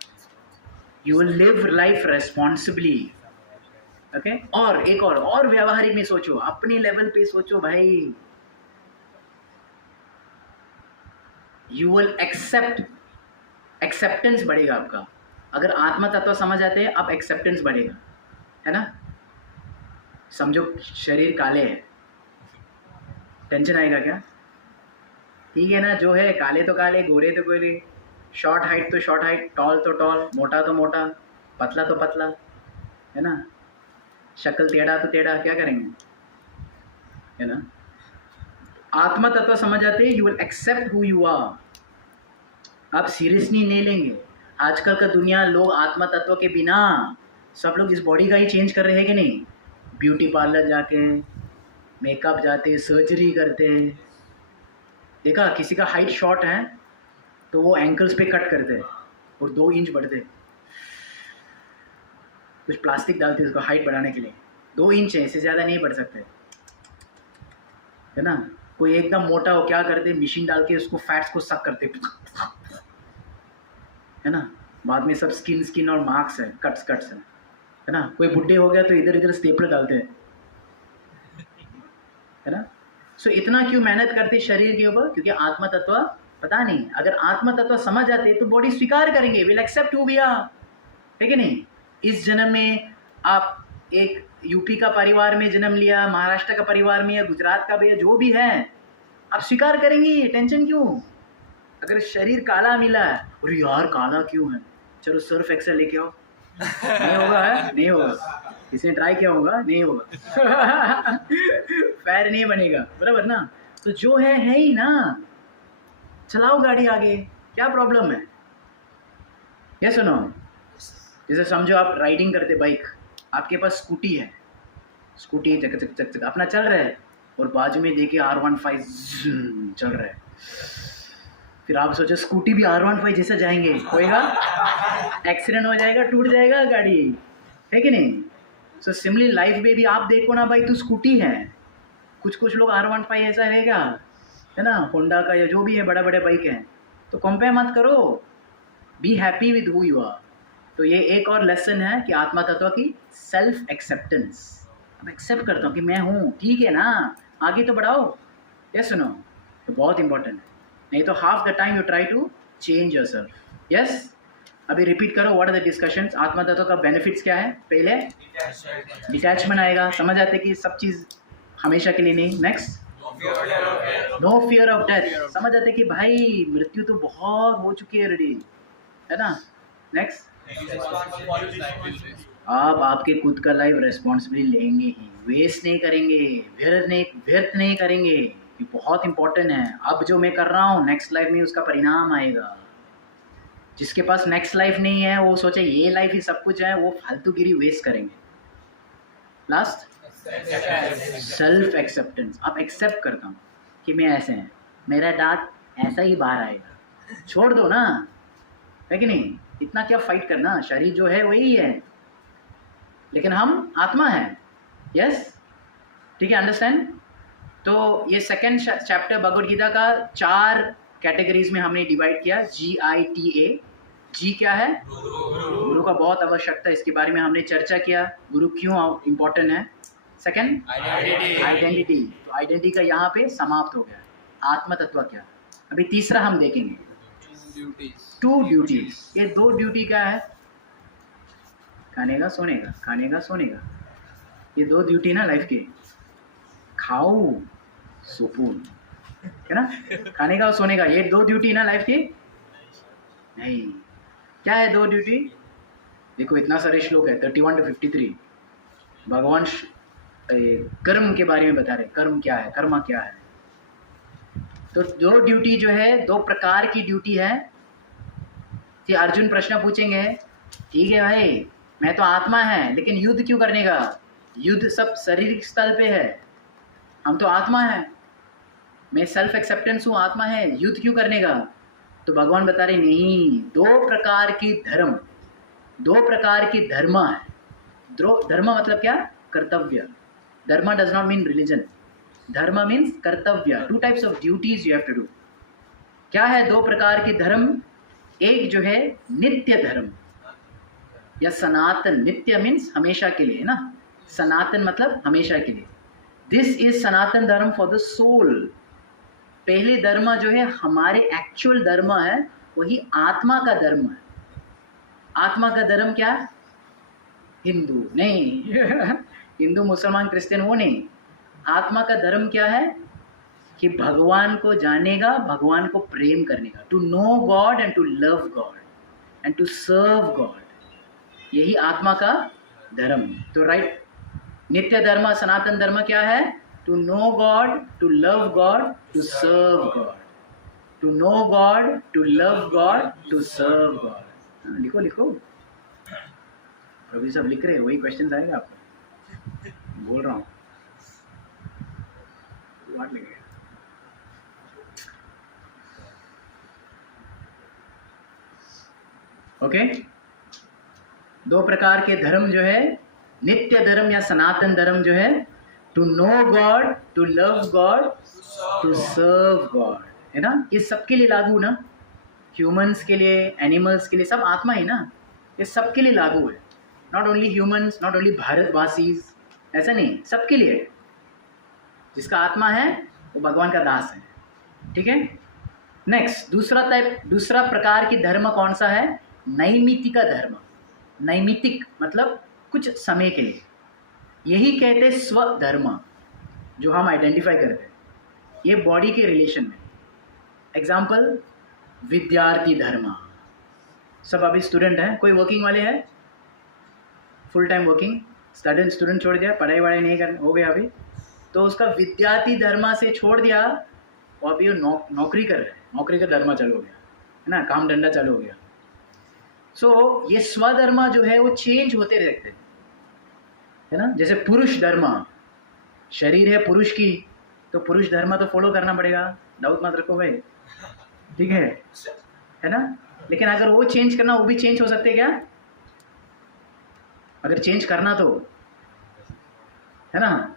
you will live life responsibly. Okay, और एक और व्यावहारिक में सोचो, अपने लेवल पे सोचो भाई, यू विल एक्सेप्टेंस बढ़ेगा आपका। अगर आत्मा तत्व समझ आते हैं, अब एक्सेप्टेंस बढ़ेगा, है ना? समझो शरीर काले है, टेंशन आएगा क्या? ठीक है ना, जो है काले तो काले, गोरे तो गोरे, शॉर्ट हाइट तो शॉर्ट हाइट, टॉल तो टॉल, मोटा तो मोटा, पतला तो पतला, है ना, शक्ल टेढ़ा तो टेढ़ा, क्या करेंगे, है ना? आत्मा तत्व समझ आते, you will accept who you are. आप सीरियसली नहीं लेंगे। आजकल का दुनिया, लोग आत्मा तत्व के बिना, सब लोग इस बॉडी का ही चेंज कर रहे हैं कि नहीं? ब्यूटी पार्लर जाके मेकअप जाते, सर्जरी करते। देखा, किसी का हाइट शॉर्ट है तो वो एंकल्स पे कट करते और 2 इंच बढ़ते, कुछ प्लास्टिक डालते उसको हाइट बढ़ाने के लिए। 2 इंच है, इससे ज़्यादा नहीं बढ़ सकते, है ना? कोई एकदम मोटा हो, क्या करते, मशीन डाल के उसको फैट्स को सक करते, है ना? बाद में सब स्किन और मार्क्स है, कट्स है। है ना। कोई बुढ़े हो गया तो इधर इधर स्टेपलर डालते हैं, है ना। सो इतना क्यों मेहनत करते शरीर के ऊपर? क्योंकि आत्म तत्व पता नहीं। अगर आत्म तत्व समझ जाते तो बॉडी स्वीकार करेंगे, will accept who we are, है कि नहीं। इस जन्म में आप एक यूपी का परिवार में जन्म लिया, महाराष्ट्र का परिवार में या गुजरात का भी, जो भी है आप स्वीकार करेंगे, टेंशन क्यों। अगर शरीर काला मिला है, अरे यार काला क्यों है, चलो सर्फ एक्सेल लेके आओ, नहीं होगा है, नहीं होगा, इसने ट्राई किया होगा, नहीं होगा पैर नहीं बनेगा, बराबर ना। तो जो है ही ना, चलाओ गाड़ी आगे, क्या प्रॉब्लम है। ये सुनो, जैसे समझो आप राइडिंग करते बाइक, आपके पास स्कूटी है, स्कूटी चक चक चक चक अपना चल रहा है, और बाजू में देखिए R15 चल रहा है। फिर आप सोचो स्कूटी भी R15 जैसा जाएंगे, होएगा, एक्सीडेंट हो जाएगा, टूट जाएगा गाड़ी, है कि नहीं। सो सिमिलरली लाइफ में भी आप देखो ना भाई, तो स्कूटी है, कुछ लोग R15 ऐसा रहेगा, है ना, होंडा का या जो भी है, बड़ा बड़े बाइक हैं, तो कंपेयर मत करो, be happy with who you are. तो ये एक और लेसन है कि आत्मा तत्व की सेल्फ एक्सेप्टेंस। अब एक्सेप्ट करता हूँ कि मैं हूँ, ठीक है ना, आगे तो बढ़ाओ। यस सुनो, तो बहुत इंपॉर्टेंट है, नहीं तो half the time you try to change yourself. Yes, अभी रिपीट करो, व्हाट आर द डिस्कशंस। आत्मा तत्व का बेनिफिट्स क्या है? पहले डिटैचमेंट आएगा, समझ आते कि सब चीज़ हमेशा के लिए नहीं। Next, no fear of death, समझ आते कि भाई मृत्यु तो बहुत हो चुकी है ऑलरेडी, है ना। नेक्स्ट, आप आपके खुद का लाइफ रेस्पॉन्सिबिलिटी लेंगे ही, वेस्ट नहीं करेंगे, व्यर्थ नहीं करेंगे, ये बहुत इंपॉर्टेंट है। अब जो मैं कर रहा हूँ नेक्स्ट लाइफ में उसका परिणाम आएगा। जिसके पास नेक्स्ट लाइफ नहीं है वो सोचे ये लाइफ ही सब कुछ है, वो फालतूगिरी वेस्ट करेंगे। Last, self acceptance. आप एक्सेप्ट करता हूँ कि मैं ऐसे हैं, मेरा दांत ऐसा ही बाहर आएगा, छोड़ दो ना, है कि नहीं। इतना क्या फाइट करना, शरीर जो है वही है, लेकिन हम आत्मा है। यस, ठीक है, अंडरस्टैंड। तो ये सेकंड चैप्टर भगवद गीता का 4 कैटेगरीज में हमने डिवाइड किया, GITA। जी क्या है? गुरु का बहुत आवश्यकता, इसके बारे में हमने चर्चा किया, गुरु क्यों इम्पोर्टेंट है। Second, identity. तो आइडेंटिटी का यहाँ पे समाप्त हो गया। आत्म तत्व क्या। अभी तीसरा हम देखेंगे, 2 ड्यूटीज। ये 2 ड्यूटी क्या है? खाने का, सोने का, खाने का, सोने का, ये 2 ड्यूटी ना लाइफ के। खाओ सुकून, है ना, खाने का और सोने का, ये 2 ड्यूटी ना लाइफ की। नहीं, क्या है 2 ड्यूटी? देखो इतना सारे श्लोक है, 31 to 53, भगवान कर्म के बारे में बता रहे, कर्म क्या है, कर्म क्या है। तो 2 ड्यूटी जो है, 2 प्रकार की ड्यूटी है। कि अर्जुन प्रश्न पूछेंगे, ठीक है भाई मैं तो आत्मा है, लेकिन युद्ध क्यों करने का? युद्ध सब शारीरिक स्थल पे है, हम तो आत्मा है, मैं सेल्फ एक्सेप्टेंस हूँ, आत्मा है, युद्ध क्यों करने का? तो भगवान बता रहे नहीं, 2 प्रकार की धर्म, 2 प्रकार की धर्म है। धर्म मतलब क्या? कर्तव्य। धर्म डज नॉट मीन रिलीजन, धर्म मीन्स कर्तव्य। 2 types of duties you have to do. क्या है 2 प्रकार की धर्म? एक जो है नित्य धर्म या सनातन। नित्य मीन्स हमेशा के लिए, ना, सनातन मतलब हमेशा के लिए। दिस इज सनातन धर्म फॉर द सोल। पहले धर्म जो है हमारे एक्चुअल धर्म है, वही आत्मा का धर्म है। आत्मा का धर्म क्या? हिंदू नहीं हिंदू मुसलमान क्रिश्चियन वो नहीं। आत्मा का धर्म क्या है? कि भगवान को जानेगा, भगवान को प्रेम करने का, to know God and to love God and to serve God, यही आत्मा का धर्म। तो राइट, नित्य धर्म, सनातन धर्म क्या है? To know God, to love God, to serve God. To know God, to love God, to serve God. लिखो लिखो, प्रभु सब लिख रहे हैं, वही क्वेश्चन आएगा आपको, बोल रहा हूँ। ओके, 2 प्रकार के धर्म जो है, नित्य धर्म या सनातन धर्म जो है, to know God, to love God, to serve God, है ना। ये सबके लिए लागू ना, ह्यूमंस के लिए, एनिमल्स के लिए, सब आत्मा ही ना, ये सबके लिए लागू है। Not only humans, not only भारतवासीज, ऐसा नहीं, सबके लिए। जिसका आत्मा है वो भगवान का दास है, ठीक है। नेक्स्ट, दूसरा प्रकार की धर्म कौन सा है? नैमित्तिक धर्म। नैमित्तिक मतलब कुछ समय के लिए, यही कहते स्वधर्म, जो हम आइडेंटिफाई करते हैं ये बॉडी के रिलेशन में। एग्जाम्पल, विद्यार्थी धर्म। सब अभी स्टूडेंट हैं, कोई वर्किंग वाले हैं, फुल टाइम वर्किंग स्टूडेंट छोड़ दिया, पढ़ाई वढ़ाई नहीं कर हो गया अभी, तो उसका विद्यार्थी धर्म से छोड़ दिया, और अभी वो नौकरी कर रहे हैं, नौकरी का धर्म चालू हो गया है ना, काम धंधा चालू हो गया। सो ये स्वधर्म जो है वो चेंज होते रहते हैं, है ना। जैसे पुरुष धर्म, शरीर है पुरुष की, तो पुरुष धर्म तो फॉलो करना पड़ेगा, डाउट मत रखो भाई, ठीक है ना। लेकिन अगर वो चेंज करना, वो भी चेंज हो सकते क्या? अगर चेंज करना तो, है ना,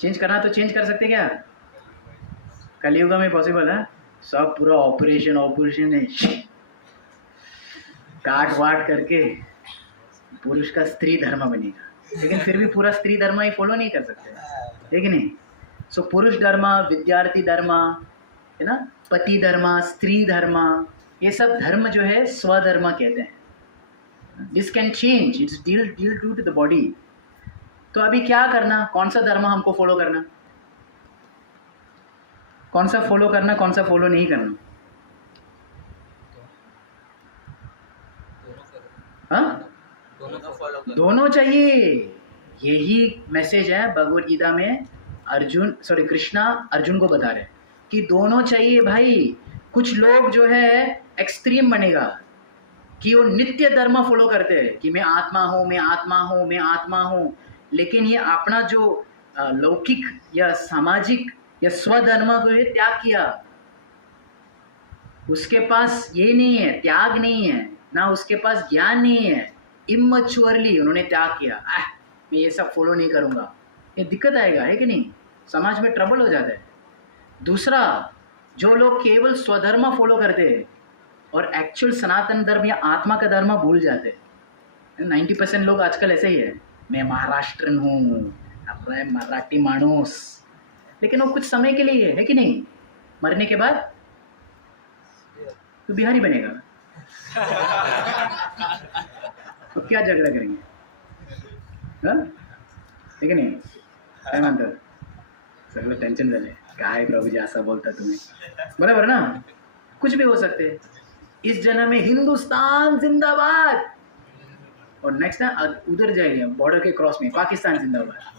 चेंज करना तो चेंज कर सकते क्या? कलयुग में पॉसिबल है? सब पूरा ऑपरेशन है, काट वाट करके पुरुष का स्त्री धर्म बनेगा, लेकिन फिर भी पूरा स्त्री धर्म ही फॉलो नहीं कर सकते, है कि नहीं। सो पुरुष धर्म, विद्यार्थी धर्म, है ना, पति धर्म, स्त्री धर्म, ये सब धर्म जो है स्वधर्म कहते हैं। This can change, it's deal to the body. तो अभी क्या करना, कौन सा धर्म हमको फॉलो करना, कौन सा फॉलो करना, कौन सा फॉलो नहीं करना? हाँ, दोनों चाहिए। यही मैसेज है भगवद गीता में, कृष्णा अर्जुन को बता रहे हैं कि दोनों चाहिए भाई। कुछ लोग जो है एक्सट्रीम बनेगा कि वो नित्य धर्म फॉलो करते हैं कि मैं आत्मा हूँ, मैं आत्मा हूँ, मैं आत्मा हूँ, लेकिन ये अपना जो लौकिक या सामाजिक या स्वधर्म को ये त्याग किया, उसके पास ये नहीं है, त्याग नहीं है ना, उसके पास ज्ञान नहीं है, इमैच्योरली उन्होंने त्याग किया, मैं ये सब फॉलो नहीं करूँगा, ये दिक्कत आएगा, है कि नहीं, समाज में ट्रबल हो जाता है। दूसरा, जो लोग केवल स्वधर्म फॉलो करते हैं और एक्चुअल सनातन धर्म या आत्मा का धर्म भूल जाते हैं, 90% लोग आजकल ऐसे ही है, मैं महाराष्ट्रन हूँ, मैं मराठी मानूस, लेकिन वो कुछ समय के लिए है कि नहीं, मरने के बाद तो बिहारी बनेगा। तो क्या झगड़ा करेंगे, हाँ, है की नाही, काय म्हणतात, सगळं टेन्शन झाले, काय प्रभुजी असं बोलता तुम्ही, बराबर ना, कुछ भी हो सकते। इस जन्म में हिंदुस्तान जिंदाबाद, और नेक्स्ट टाइम उधर जाएंगे बॉर्डर के क्रॉस में पाकिस्तान जिंदाबाद।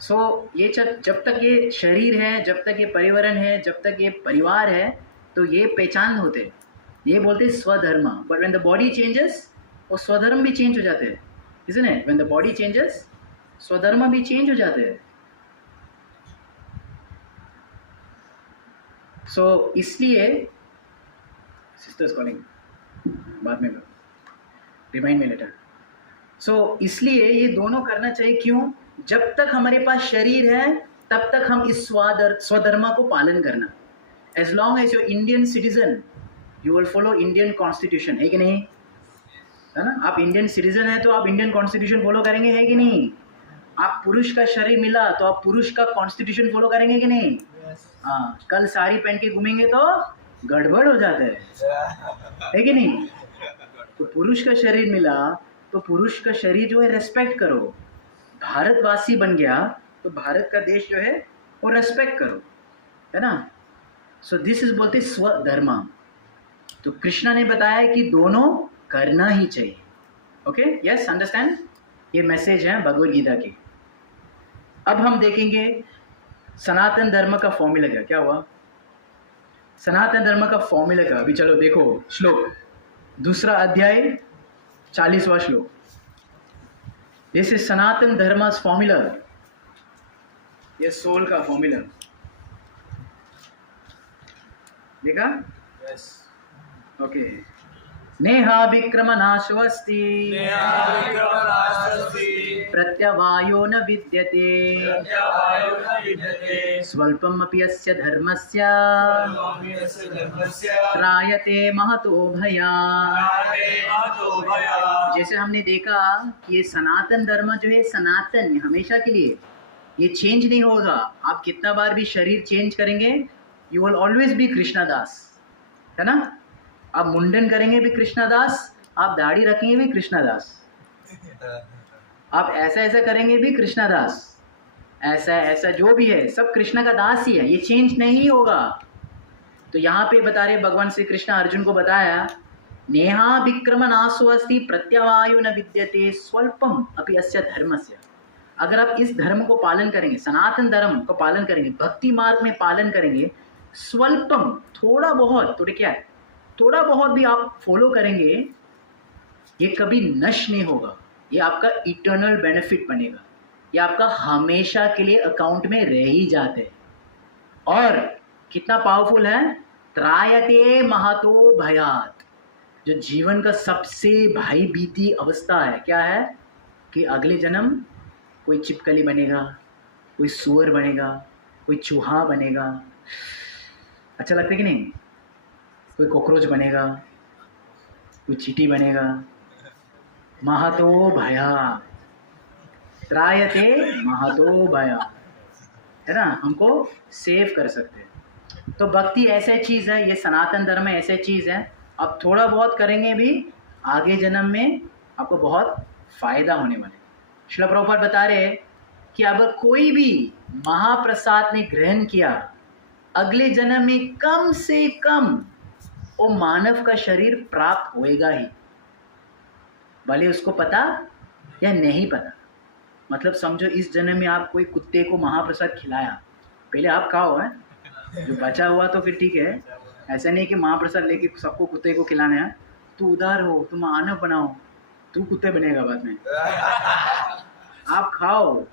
सो ये जब तक ये शरीर है, जब तक ये परिवारण है, जब तक ये परिवार है, तो ये पहचान होते, ये बोलते स्वधर्म। But when the body changes, वो स्वधर्म भी चेंज हो जाते हैं, isn't it? When the body changes, स्वधर्म भी चेंज हो जाते हैं। सो इसलिए सिस्टर्स कॉलिंग, बाद में रिमाइंड मी लेटर। सो इसलिए ये दोनों करना चाहिए। क्यों? जब तक हमारे पास शरीर है तब तक हम इस स्वधर्म को पालन करना। As long as your Indian citizen, you will follow Indian constitution, है कि नहीं, है ना। आप इंडियन सिटीजन है तो आप इंडियन कॉन्स्टिट्यूशन फॉलो करेंगे, है कि नहीं। आप पुरुष का शरीर मिला तो आप पुरुष का कॉन्स्टिट्यूशन फॉलो करेंगे कि नहीं। हाँ, कल साड़ी पहन के घूमेंगे तो गड़बड़ हो जाता है कि नहीं। तो पुरुष का शरीर मिला तो पुरुष का शरीर जो है रेस्पेक्ट करो। भारतवासी बन गया तो भारत का देश जो है वो रेस्पेक्ट करो, है ना। सो दिस इज बोलते स्वधर्मा। तो कृष्णा ने बताया कि दोनों करना ही चाहिए। Okay, yes, understand. ये मैसेज है भगवद गीता की। अब हम देखेंगे सनातन धर्म का फॉर्मूला क्या हुआ। सनातन धर्म का फॉर्मूला का अभी चलो देखो, श्लोक 2 अध्याय 40वां श्लोक। दिस इज सनातन धर्मा's फॉर्मूला, ये सोल का फॉर्मूला। देखा? यस। ओके, नेहा विक्रमनाशोऽस्ति प्रत्यवायो न विद्यते स्वल्पमपि अस्य धर्मस्य त्रायते महतो भयात्। जैसे हमने देखा कि ये सनातन धर्म जो है सनातन हमेशा के लिए, ये चेंज नहीं होगा। आप कितना बार भी शरीर चेंज करेंगे, you will always be Krishnadas, है ना। आप मुंडन करेंगे भी कृष्णदास, आप दाढ़ी रखेंगे भी कृष्णदास, आप ऐसा ऐसा करेंगे भी कृष्णदास, ऐसा ऐसा जो भी है सब कृष्ण का दास ही है, ये चेंज नहीं होगा। तो यहाँ पे बता रहे भगवान श्री कृष्ण अर्जुन को बताया, नेहा विक्रम नासो अस्ति प्रत्यवायु न विद्यते स्वल्पम अपि अस्य धर्मस्य। अगर आप इस धर्म को पालन करेंगे, सनातन धर्म को पालन करेंगे, भक्ति मार्ग में पालन करेंगे, स्वल्पम थोड़ा बहुत, तो क्या है थोड़ा बहुत भी आप फॉलो करेंगे, ये कभी नष्ट नहीं होगा, ये आपका इटर्नल बेनिफिट बनेगा, ये आपका हमेशा के लिए अकाउंट में रह ही जाते हैं। और कितना पावरफुल है, त्रायते महतो भयात। जो जीवन का सबसे भाई बीती अवस्था है क्या है कि अगले जन्म कोई चिपकली बनेगा, कोई सुअर बनेगा, कोई चूहा बनेगा, अच्छा लगता है कि नहीं, कोई कॉकरोच बनेगा, कोई चींटी बनेगा। महतो भया, त्रायते महतो भया, है ना, हमको सेव कर सकते हैं। तो भक्ति ऐसे चीज़ है, ये सनातन धर्म में ऐसे चीज़ है, अब थोड़ा बहुत करेंगे भी आगे जन्म में आपको बहुत फ़ायदा होने वाला है। श्रील प्रभुपाद बता रहे हैं कि अब कोई भी महाप्रसाद ने ग्रहण किया, अगले जन्म में कम से कम वो मानव का शरीर प्राप्त होएगा ही, भले उसको पता या नहीं पता। मतलब समझो इस जन्म में आप कोई कुत्ते को महाप्रसाद खिलाया, पहले आप खाओ, है जो बचा हुआ तो फिर ठीक है, ऐसा नहीं कि महाप्रसाद लेके सबको कुत्ते को खिलाना है। तू उदार हो, तुम मानव बनाओ, तू कुत्ते बनेगा बाद में। आप खाओ,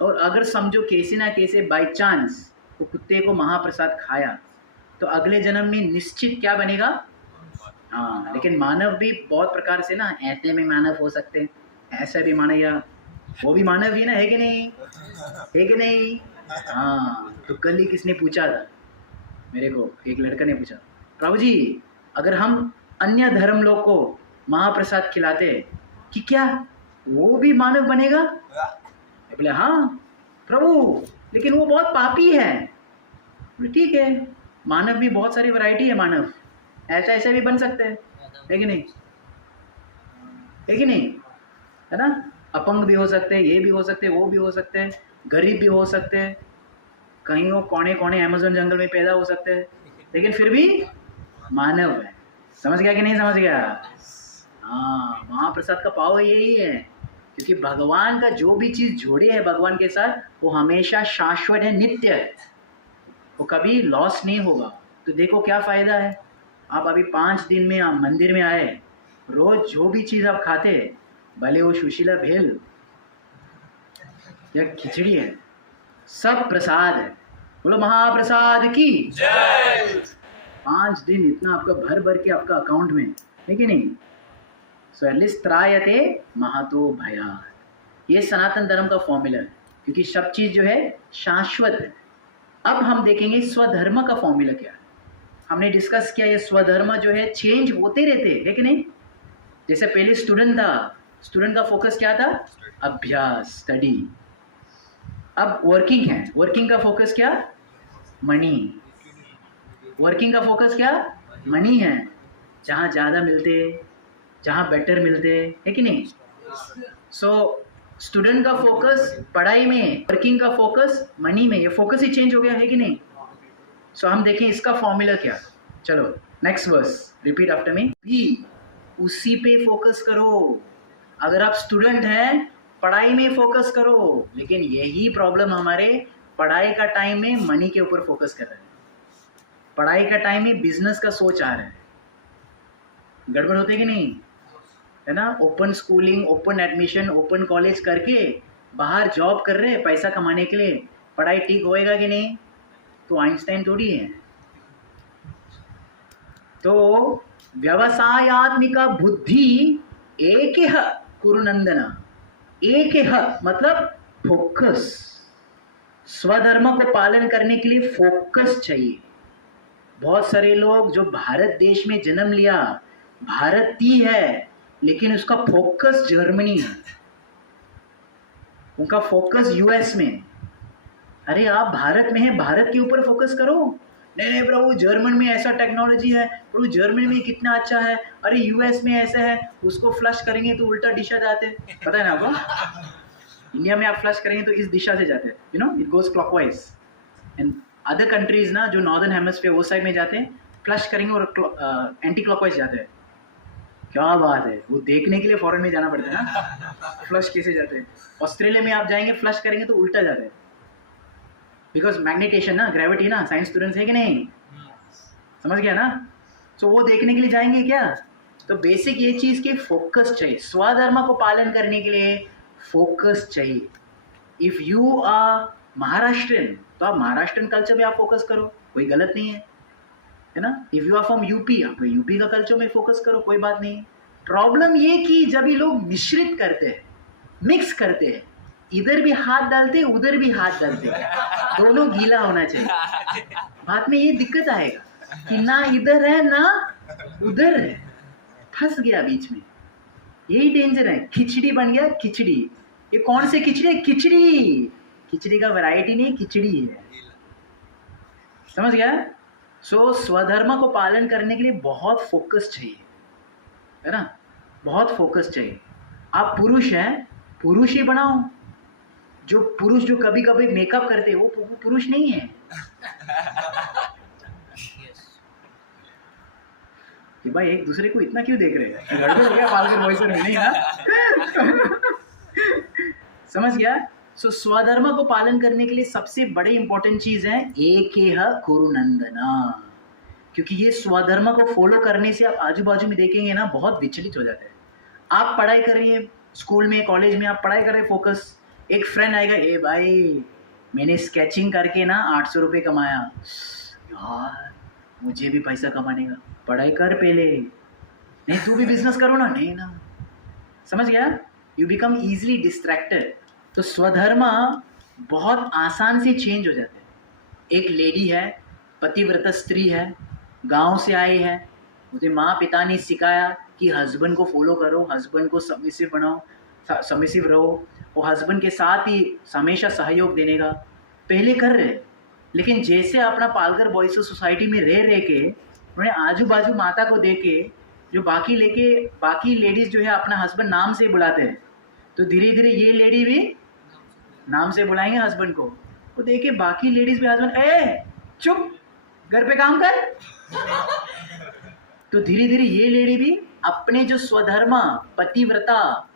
और अगर समझो कैसे ना कैसे बाई चांस वो कुत्ते को महाप्रसाद खाया, तो अगले जन्म में निश्चित क्या बनेगा, हाँ। लेकिन मानव भी बहुत प्रकार से ना, ऐसे में मानव हो सकते हैं, ऐसा भी मानव, या वो भी मानव ही ना, है कि नहीं, है कि नहीं, हाँ। तो कल ही किसने पूछा था मेरे को, एक लड़का ने पूछा, प्रभु जी अगर हम अन्य धर्म लोग को महाप्रसाद खिलाते कि क्या वो भी मानव बनेगा? बोले हाँ प्रभु, लेकिन वो बहुत पापी है। ठीक है, मानव भी बहुत सारी वैरायटी है, मानव ऐसा ऐसे भी बन सकते हैं, है कि नहीं, है कि नहीं, है ना। अपंग भी हो सकते हैं, ये भी हो सकते हैं, वो भी हो सकते हैं, गरीब भी हो सकते हैं, कहीं वो कोने कोने अमेज़न जंगल में पैदा हो सकते हैं, लेकिन फिर भी मानव है। समझ गया कि नहीं समझ गया? हाँ, महाप्रसाद का पावर यही है, क्योंकि भगवान का जो भी चीज़ जोड़े है भगवान के साथ, वो हमेशा शाश्वत है, नित्य है, वो कभी लॉस नहीं होगा। तो देखो क्या फ़ायदा है, आप अभी 5 दिन में आप मंदिर में आए, रोज़ जो भी चीज़ आप खाते, भले वो सुशीला भेल या खिचड़ी है, सब प्रसाद है। बोलो महाप्रसाद की जय। 5 दिन इतना आपका भर भर के आपका अकाउंट में, है कि नहीं। सो एटलीस्ट त्रायते महतो भया, ये सनातन धर्म का फॉर्मूला है, क्योंकि सब चीज़ जो है शाश्वत है। अब हम देखेंगे स्वधर्म का फॉर्मूला क्या है। हमने डिस्कस किया, ये स्वधर्म जो है चेंज होते रहते हैं, है कि नहीं। जैसे पहले स्टूडेंट था, स्टूडेंट का फोकस क्या था, अभ्यास, स्टडी। अब वर्किंग है, वर्किंग का फोकस क्या, मनी। वर्किंग का फोकस क्या, मनी है, जहाँ ज़्यादा मिलते, जहाँ बेटर मिलते, है कि नहीं। सो स्टूडेंट का फोकस पढ़ाई में, वर्किंग का फोकस मनी में, ये फोकस ही चेंज हो गया, है कि नहीं। सो हम देखें इसका फॉर्मूला क्या। चलो next verse, repeat after me. भी उसी पे फोकस करो। अगर आप स्टूडेंट हैं, पढ़ाई में फोकस करो, लेकिन यही प्रॉब्लम हमारे पढ़ाई का टाइम में मनी के ऊपर फोकस कर रहे हैं, पढ़ाई का टाइम में बिजनेस का सोच आ रहा है। गड़बड़ होते कि नहीं, है ना। Open schooling, open admission, open college करके बाहर जॉब कर रहे हैं पैसा कमाने के लिए, पढ़ाई ठीक होएगा कि नहीं। तो आइंस्टाइन थोड़ी है। तो व्यवसायात्मिका बुद्धि एकेह कुरुनंदन, एकेह मतलब फोकस, स्वधर्म को पालन करने के लिए फोकस चाहिए। बहुत सारे लोग जो भारत देश में जन्म लिया, भारतीय है, लेकिन उसका फोकस जर्मनी है, उनका फोकस यूएस में। अरे आप भारत में हैं, भारत के ऊपर फोकस करो। नहीं नहीं प्रभु जर्मन में ऐसा टेक्नोलॉजी है, प्रभु जर्मनी में कितना अच्छा है, अरे यूएस में ऐसा है, उसको फ्लश करेंगे तो उल्टा दिशा जाते हैं, पता है ना आपको। इंडिया में आप फ्लश करेंगे तो इस दिशा से जाते हैं, you know, it goes clockwise. And other countries ना जो नॉर्दर्न हेमिस्फीयर वो साइड में जाते हैं, फ्लश करेंगे और एंटी क्लॉकवाइज जाते हैं। क्या बात है, वो देखने के लिए फॉरेन में जाना पड़ता है ना, फ्लश कैसे जाते हैं। ऑस्ट्रेलिया में आप जाएंगे फ्लश करेंगे तो उल्टा जाते हैं, बिकॉज मैग्नेटेशन ना, ग्रेविटी ना, साइंस स्टूडेंट्स है कि नहीं, समझ गया ना। सो वो देखने के लिए जाएंगे क्या। तो बेसिक ये चीज़ की फोकस चाहिए, स्वधर्म को पालन करने के लिए फोकस चाहिए। इफ़ यू आर महाराष्ट्रियन तो आप महाराष्ट्रियन कल्चर में आप फोकस करो, कोई गलत नहीं है ना। If you are from UP, आप यूपी का कल्चर में फोकस करो, कोई बात नहीं है। प्रॉब्लम ये कि जब ये लोग मिश्रित करते हैं, मिक्स करते हैं, इधर भी हाथ डालते हैं उधर भी हाथ डालते हैं, दोनों गीला होना चाहिए। बाद में ये दिक्कत आएगा कि ना इधर है ना उधर है, फंस गया बीच में, यही डेंजर है। खिचड़ी बन गया खिचड़ी। ये कौन से खिचड़ी है? खिचड़ी, खिचड़ी का वैरायटी नहीं, खिचड़ी है, समझ गया। सो स्वधर्म को पालन करने के लिए बहुत फोकस चाहिए, है ना, बहुत फोकस चाहिए। आप पुरुष हैं, पुरुष ही बनाओ। जो पुरुष जो कभी कभी मेकअप करते हैं वो पुरुष नहीं है। कि भाई एक दूसरे को इतना क्यों देख रहे हैं, गड़बड़ हो गया, फालतू वॉइस में नहीं ना। समझ गया। सो स्वधर्म को पालन करने के लिए सबसे बड़ी इंपॉर्टेंट चीज है एकेह कुरुनंदना, क्योंकि ये स्वधर्म को फॉलो करने से आप आजू बाजू में देखेंगे ना बहुत विचलित हो जाते हैं। आप पढ़ाई कर रही है, स्कूल में कॉलेज में आप पढ़ाई कर रहे फोकस, एक फ्रेंड आएगा, ए भाई मैंने स्केचिंग करके ना 800 रुपये कमाया, यार मुझे भी पैसा कमाने का, पढ़ाई कर पहले, नहीं तू भी बिजनेस करो ना, नहीं ना, समझ गया। You become easily distracted. तो स्वधर्म बहुत आसान से चेंज हो जाते हैं। एक लेडी है, पतिव्रता स्त्री है, गांव से आई है, मुझे माँ पिता ने सिखाया कि हस्बैंड को फॉलो करो, हस्बैंड को सबमिसिव बनाओ, सबमिसिव रहो, वो हस्बैंड के साथ ही हमेशा सहयोग देने का पहले कर रहे। लेकिन जैसे अपना पालकर बॉयज सोसाइटी में रह के उन्हें आजू बाजू माता को देके जो बाकी लेडीज़ जो है अपना हस्बैंड नाम से बुलाते हैं, तो धीरे धीरे ये लेडी भी नाम से बुलाएंगे हस्बैंड को। वो देखे बाकी लेडीज़ भी हस्बैंड, ए चुप घर पे काम कर। तो धीरे धीरे ये लेडी भी अपने जो स्वधर्म, पतिव्रता,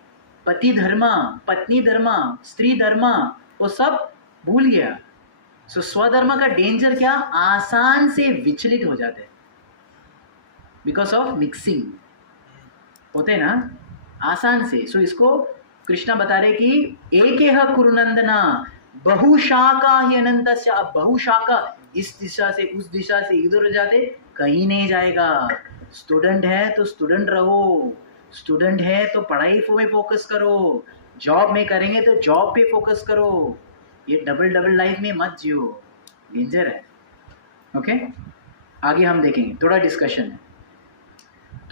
पति धर्म, पत्नी धर्म, स्त्री धर्म, वो सब भूल गया। सो स्वधर्म का डेंजर क्या, आसान से विचलित हो जाते हैं बिकॉज ऑफ मिक्सिंग होते हैं ना, आसान से। सो इसको कृष्णा बता रहे कि एकेह कुरुनंदना बहुशाखा ही अनंतस्य। अब बहुशाखा इस दिशा से उस दिशा से इधर जाते, कहीं नहीं जाएगा। स्टूडेंट है तो स्टूडेंट रहो, स्टूडेंट है तो पढ़ाई में फोकस करो, जॉब में करेंगे तो जॉब पे फोकस करो। ये डबल लाइफ में मत जियो, डेंजर है। ओके, आगे हम देखेंगे, थोड़ा डिस्कशन है,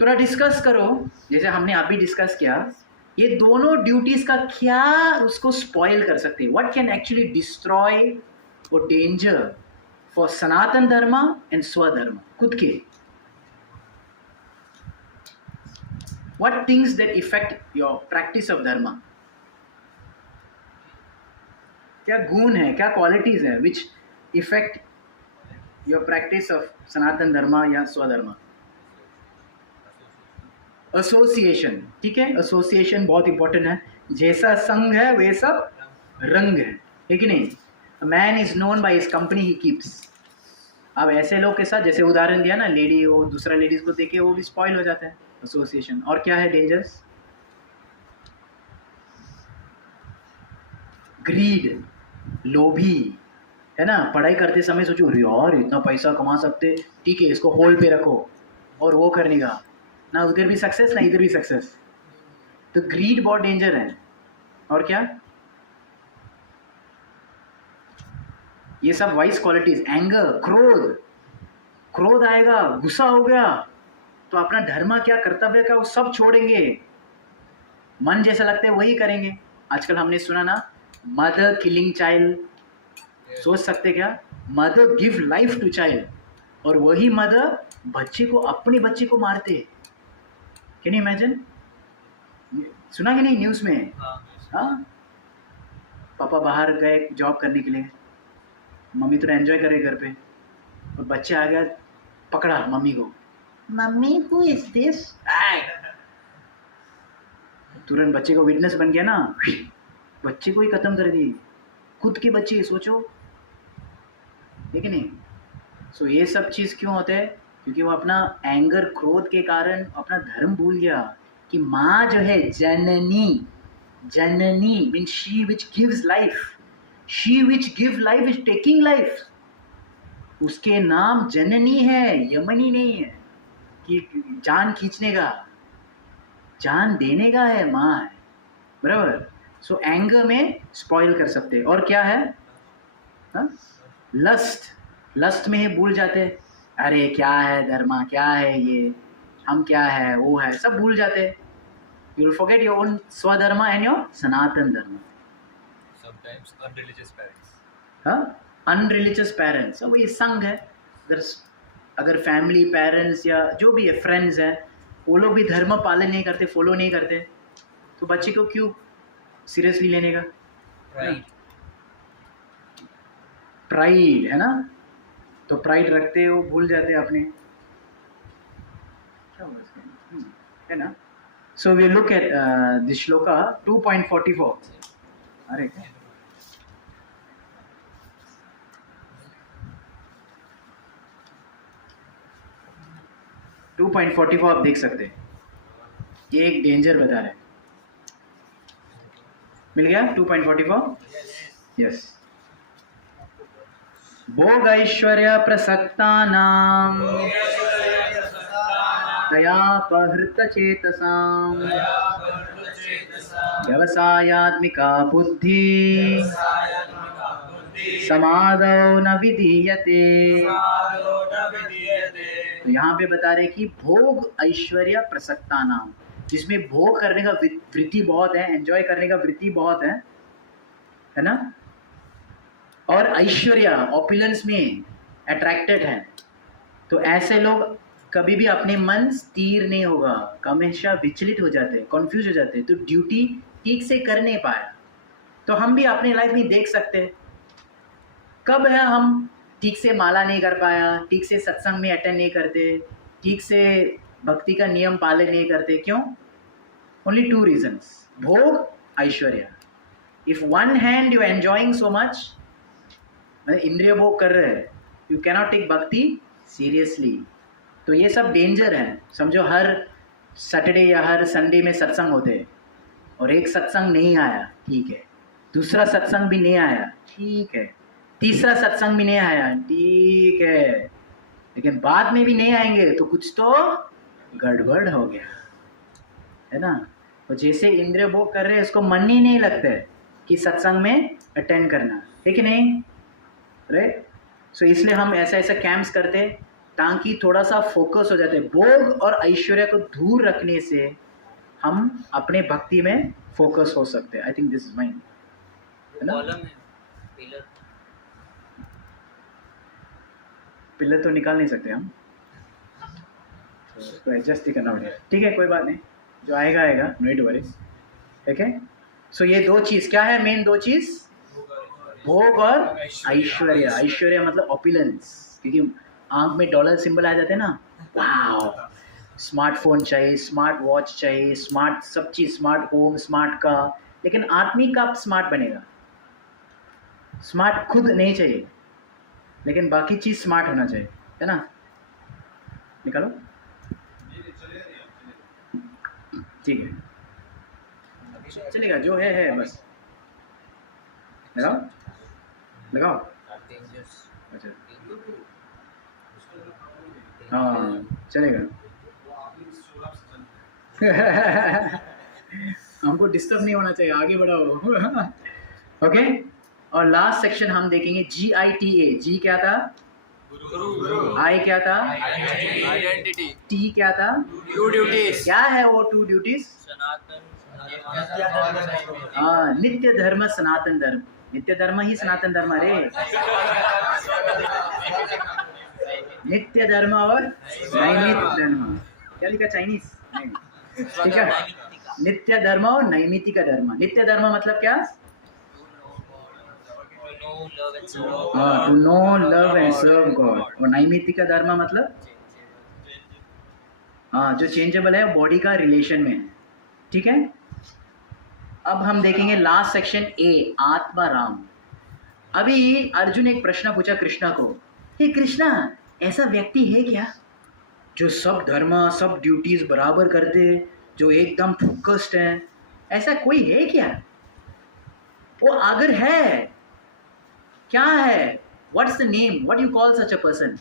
थोड़ा डिस्कस करो। जैसे हमने अभी डिस्कस किया, ये दोनों ड्यूटीज का क्या उसको स्पॉइल कर सकते हैं, व्हाट कैन एक्चुअली डिस्ट्रॉय और डेंजर फॉर सनातन धर्म एंड स्वधर्म, खुद के what things that affect your practice of dharma, क्या गुण है, क्या क्वालिटीज है which affect your practice of सनातन धर्म या स्वधर्म। एसोसिएशन, ठीक है, एसोसिएशन बहुत इंपॉर्टेंट है। जैसा संग है वैसा रंग है कि नहीं। Man is known by his company he keeps. अब ऐसे लोग के साथ, जैसे उदाहरण दिया ना, लेडी वो दूसरा लेडीज को देखे वो भी स्पॉइल हो जाता है, एसोसिएशन। और क्या है डेंजर्स, ग्रीड, लोभी, है ना। पढ़ाई करते समय सोचो यार इतना पैसा कमा सकते, ठीक है इसको होल्ड पे रखो, और वो करने का ना उधर भी सक्सेस ना इधर भी सक्सेस। तो ग्रीड बहुत डेंजर है। और क्या, ये सब वाइस क्वालिटीज, एंगर, क्रोध आएगा, गुस्सा हो गया तो अपना धर्म क्या, कर्तव्य क्या, वो सब छोड़ेंगे, मन जैसा लगता है वही करेंगे। आजकल हमने सुना ना, मदर किलिंग चाइल्ड। सोच सकते क्या, mother give life to child, और वही मदर बच्चे को, अपने बच्चे को मारते। Can you imagine? सुना कि नहीं न्यूज़ में? हाँ, पापा बाहर गए जॉब करने के लिए, मम्मी तो एंजॉय करे घर पे, और बच्चे आ गया, पकड़ा मम्मी को, मम्मी हु इज दिस, तुरंत बच्चे को विटनेस बन गया ना, बच्चे को ही खत्म कर दिए, खुद के बच्चे, सोचो, ठीक है नहीं? सो ये सब चीज़ क्यों होते हैं? क्योंकि वो अपना एंगर, क्रोध के कारण अपना धर्म भूल गया कि माँ जो है जननी, जननी means she which gives life, she which give life is taking life. उसके नाम जननी है, यमनी नहीं है कि जान खींचने का, जान देने का है, माँ है, बराबर। सो एंगर में स्पॉइल कर सकते हैं। और क्या है? हाँ? लस्ट में ही भूल जाते हैं, अरे क्या है धर्मा, क्या है ये, हम क्या है, वो है, सब भूल जाते हैं। You will forget your own स्वधर्मा एंड योर सनातन धर्म। समटाइम्स अनरिलीजियस पेरेंट्स, हाँ, अनरिलीजियस पेरेंट्स, वो ये संग है। अगर फैमिली, पेरेंट्स या जो भी है, फ्रेंड्स हैं, वो लोग भी धर्म पालन नहीं करते, फॉलो नहीं करते, तो बच्चे को क्यों सीरियसली लेने का? प्राइड है ना, तो प्राइड रखते हो, भूल जाते अपने, क्या हुआ इसमें? है ना। So we look at this श्लोका 2.44। अरे 2.44 आप देख सकते हैं, ये एक डेंजर बता रहे हैं। मिल गया 2.44? यस। भोग ऐश्वर्य प्रसक्तानां दयापहृत चेतसां व्यवसायात्मिका बुद्धि समादौ न विधीयते। तो यहाँ पे बता रहे कि भोग ऐश्वर्य प्रसक्तानां, जिसमें भोग करने का वृत्ति बहुत है, एंजॉय करने का वृत्ति बहुत है ना, और ऐश्वर्य, ऑपुलेंस में अट्रैक्टेड है, तो ऐसे लोग कभी भी अपने मन स्थिर नहीं होगा, हमेशा विचलित हो जाते हैं, कंफ्यूज हो जाते हैं, तो ड्यूटी ठीक से कर नहीं पाया। तो हम भी अपने लाइफ में देख सकते हैं, कब है हम ठीक से माला नहीं कर पाया, ठीक से सत्संग में अटेंड नहीं करते, ठीक से भक्ति का नियम पालन नहीं करते, क्यों? ओनली 2 रीजन्स, भोग, ऐश्वर्य। If one hand you enjoying so much, मतलब इंद्रिय भोग कर रहे हैं, यू कैनॉट टेक भक्ति सीरियसली। तो ये सब डेंजर है। समझो हर सैटरडे या हर संडे में सत्संग होते हैं, और एक सत्संग नहीं आया, ठीक है, दूसरा सत्संग भी नहीं आया, ठीक है, तीसरा सत्संग भी नहीं आया, ठीक है, लेकिन बाद में भी नहीं आएंगे तो कुछ तो गड़बड़ हो गया, है ना। तो जैसे इंद्रिय भोग कर रहे हैं, इसको मन ही नहीं लगता है कि सत्संग में अटेंड करना, है कि नहीं, राइट। सो इसलिए हम ऐसा कैंप्स करते हैं ताकि थोड़ा सा फोकस हो जाते हैं। भोग और ऐश्वर्य को दूर रखने से हम अपने भक्ति में फोकस हो सकते हैं। I think this is mind, है ना। कॉलम है, पिलर तो निकाल नहीं सकते हम, तो उसको एडजस्ट ही करना पड़ेगा, ठीक है, कोई बात नहीं, जो आएगा आएगा, नो टू वरी, ठीक है। सो ये 2 चीज़ क्या है, मेन 2 चीज़, भोग और ऐश्वर्य। ऐश्वर्य मतलब ऑपुलेंस, क्योंकि आंख में डॉलर सिंबल आ जाते हैं ना, वाह, स्मार्टफोन चाहिए, स्मार्ट वॉच चाहिए, स्मार्ट सब चीज़, स्मार्ट होम, स्मार्ट का, लेकिन आत्मिक का स्मार्ट बनेगा, स्मार्ट खुद नहीं चाहिए, लेकिन बाकी चीज़ स्मार्ट होना चाहिए, है ना। निकालो, ठीक है, चलेगा, जो है बस लगाओ लगाओ। अच्छा, हाँ चलेगा। हमको डिस्टर्ब नहीं होना चाहिए, आगे बढ़ाओ। ओके, और लास्ट सेक्शन हम देखेंगे GITA। जी क्या था? आई क्या था? आइडेंटिटी, टी क्या था? टू ड्यूटीज, क्या है वो टू ड्यूटीज? हाँ, नित्य धर्म सनातन धर्म। नित्य धर्म ही सनातन धर्म रे। नित्य धर्म और नैमित धर्म। क्या लिखा? चाइनीज? नहीं, ठीक है। नित्य धर्म और नैमितिक धर्म। नित्य धर्म मतलब क्या? हाँ, to know love and serve God. और नैमितिक धर्म मतलब हाँ, जो चेंजेबल है बॉडी का रिलेशन में है, ठीक है। अब हम देखेंगे लास्ट सेक्शन ए, आत्माराम। अभी अर्जुन एक प्रश्न पूछा कृष्णा को, हे कृष्णा, ऐसा व्यक्ति है क्या जो सब धर्म सब ड्यूटीज बराबर करते, जो एकदम फोकस्ड है? ऐसा कोई है क्या? वो अगर है, क्या है? What's the name? What you call such a person?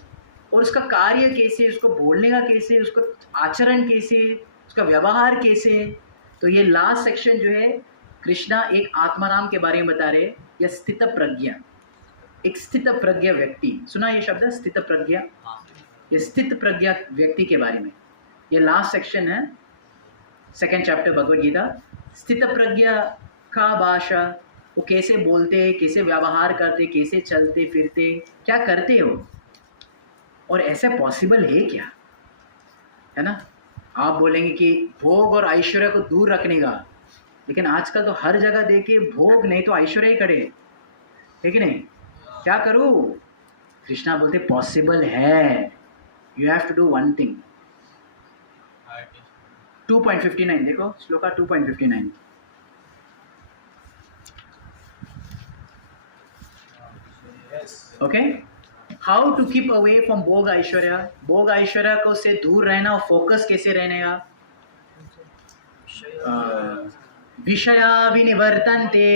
और उसका कार्य कैसे, उसको बोलने का कैसे, उसका आचरण कैसे, उसका व्यवहार कैसे? तो ये लास्ट सेक्शन जो है कृष्णा एक आत्माराम के बारे में बता रहे, या स्थित प्रज्ञा, एक स्थित प्रज्ञा व्यक्ति। सुना ये शब्द स्थित प्रज्ञा? ये स्थित प्रज्ञा व्यक्ति के बारे में ये लास्ट सेक्शन है, 2nd चैप्टर भगवद गीता। स्थित प्रज्ञा का भाषा, वो कैसे बोलते, कैसे व्यवहार करते, कैसे चलते फिरते, क्या करते हो, और ऐसा पॉसिबल है क्या? है ना? आप बोलेंगे कि भोग और ऐश्वर्य को दूर रखने का, लेकिन आजकल तो हर जगह देखे भोग नहीं तो ऐश्वर्य ही खड़े, है कि नहीं? क्या करूँ? कृष्णा बोलते पॉसिबल है, you have to do one thing. 2.59 देखो, श्लोका 2.59। Okay, how to keep away from भोग ऐश्वर्य। भोग ऐश्वर्य को से दूर रहना और फोकस कैसे रहने का? विषया विनिवर्तन्ते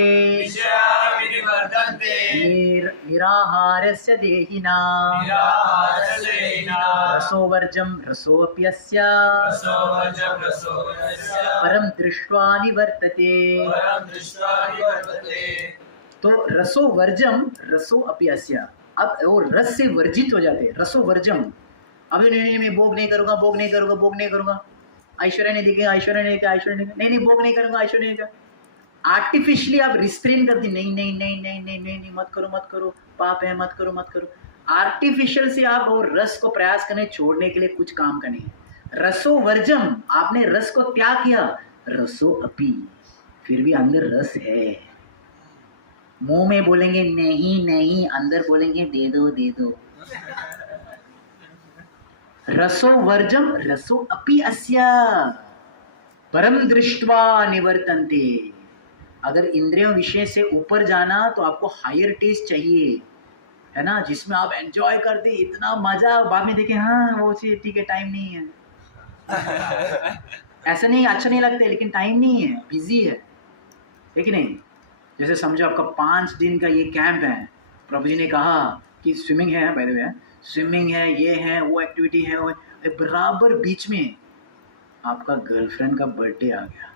निराहारस्य देहिना रसोवर्जं रसोऽप्यस्य परं दृष्ट्वा निवर्तते। तो रसोवर्जम रसोऽप्यस्य, अब वो रस से वर्जित हो जाते, रसोवर्जम। अभी नहीं, मैं भोग नहीं करूँगा, भोग नहीं करूँगा, भोग नहीं करूँगा। ऐश्वर्य नहीं दिखेगा, ऐश्वर्य नहीं दिखेगा, ऐश्वर्य नहीं, भोग नहीं करूँगा, ऐश्वर्य नहीं दिखेगा। आर्टिफिशियली आप रिस्ट्रेन कर दी, नहीं नहीं नहीं नहीं नहीं नहीं नहीं, मत करो मत करो, पाप है, मत करो मत करो। आर्टिफिशियल से आप वो रस को प्रयास करने छोड़ने के लिए कुछ काम का नहीं है। रसोवर्जम, आपने रस को त्याग किया, रसो अपी, फिर भी अंदर रस है। मुंह में बोलेंगे नहीं नहीं, अंदर बोलेंगे दे दो दे दो। रसो वर्जम रसो अपि अस्या परम दृष्ट्वा निवर्तन्ते। अगर इंद्रियों विषय से ऊपर जाना तो आपको हायर टेस्ट चाहिए, है ना, जिसमें आप एंजॉय करते, इतना मजा, बाद में देखें हाँ वो चीज ठीक है, टाइम नहीं है। ऐसा नहीं अच्छा नहीं लगता, लेकिन टाइम नहीं है, बिजी है कि नहीं? जैसे समझो आपका 5 दिन का ये कैंप है, प्रभु जी ने कहा कि स्विमिंग है, बाय द वे स्विमिंग है, ये है, वो एक्टिविटी है, वो बराबर बीच में आपका गर्लफ्रेंड का बर्थडे आ गया।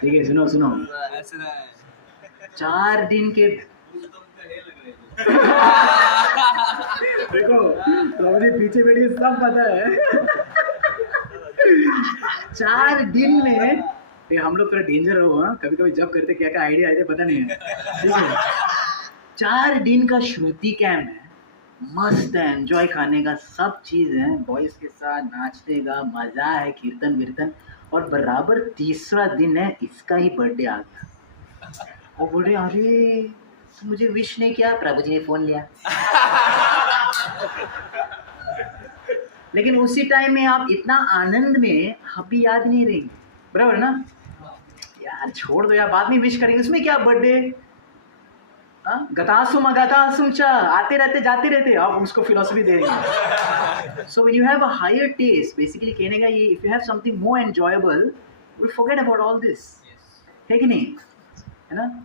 ठीक है, सुनो सुनो, 4 दिन के देखो प्रभु जी पीछे बैठिए, सब पता है। 4 दिन में ये हम लोग थोड़ा डेंजर हो, कभी कभी जब करते क्या क्या आइडिया आए थे पता नहीं है, ठीक है। 4 दिन का श्रुति कैंप है, मस्त है, एंजॉय करने का सब चीज़ है, बॉयज़ के साथ नाचने का मज़ा है, कीर्तन वीर्तन, और बराबर 3रा दिन है, इसका ही बर्थडे आ गया। वो बोल रहे अरे तो मुझे विश नहीं किया, प्रभु जी ने फ़ोन लिया। लेकिन उसी टाइम में आप इतना आनंद में, आप भी याद नहीं रहेंगे, बराबर ना? यार छोड़ दो यार, बाद में विश करेंगे, उसमें क्या बर्थडे। गतासुम अगतासुम च, आते रहते जाते रहते, आप उसको फिलोसफी दे रहे। So when you have a higher taste, basically कहने का ये, if you have something more enjoyable, will forget about all this, है कि नहीं? है ना?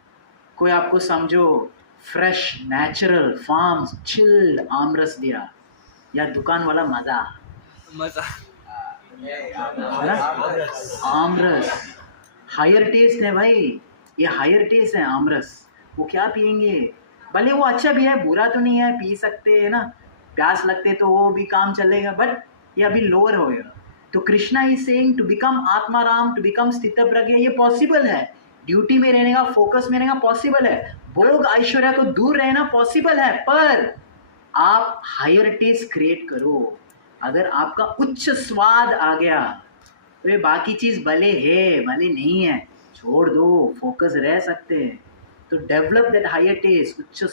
कोई आपको समझो फ्रेश नेचुरल फार्म्स चिल्ड आमरस दिया, या दुकान वाला मजा मजा आमरस हायर टेस्ट है भाई, ये हायर टेस्ट है आमरस। वो क्या पियेंगे, भले वो अच्छा भी है, बुरा तो नहीं है, पी सकते हैं ना, प्यास लगते तो वो भी काम चलेगा, बट ये अभी लोअर हो गया। तो Krishna is saying to become आत्माराम, टू बिकम स्थित प्रज्ञ, ये पॉसिबल है। ड्यूटी में रहने का, फोकस में रहने का पॉसिबल है, भोग ऐश्वर्या को दूर रहना पॉसिबल है, पर आप हायर टेस्ट क्रिएट करो। अगर आपका उच्च स्वाद आ गया तो ये बाकी चीज़ भले है भले नहीं है छोड़ दो, फोकस रह सकते हैं। तो डेवलप दैट हायर टेस्ट, उच्च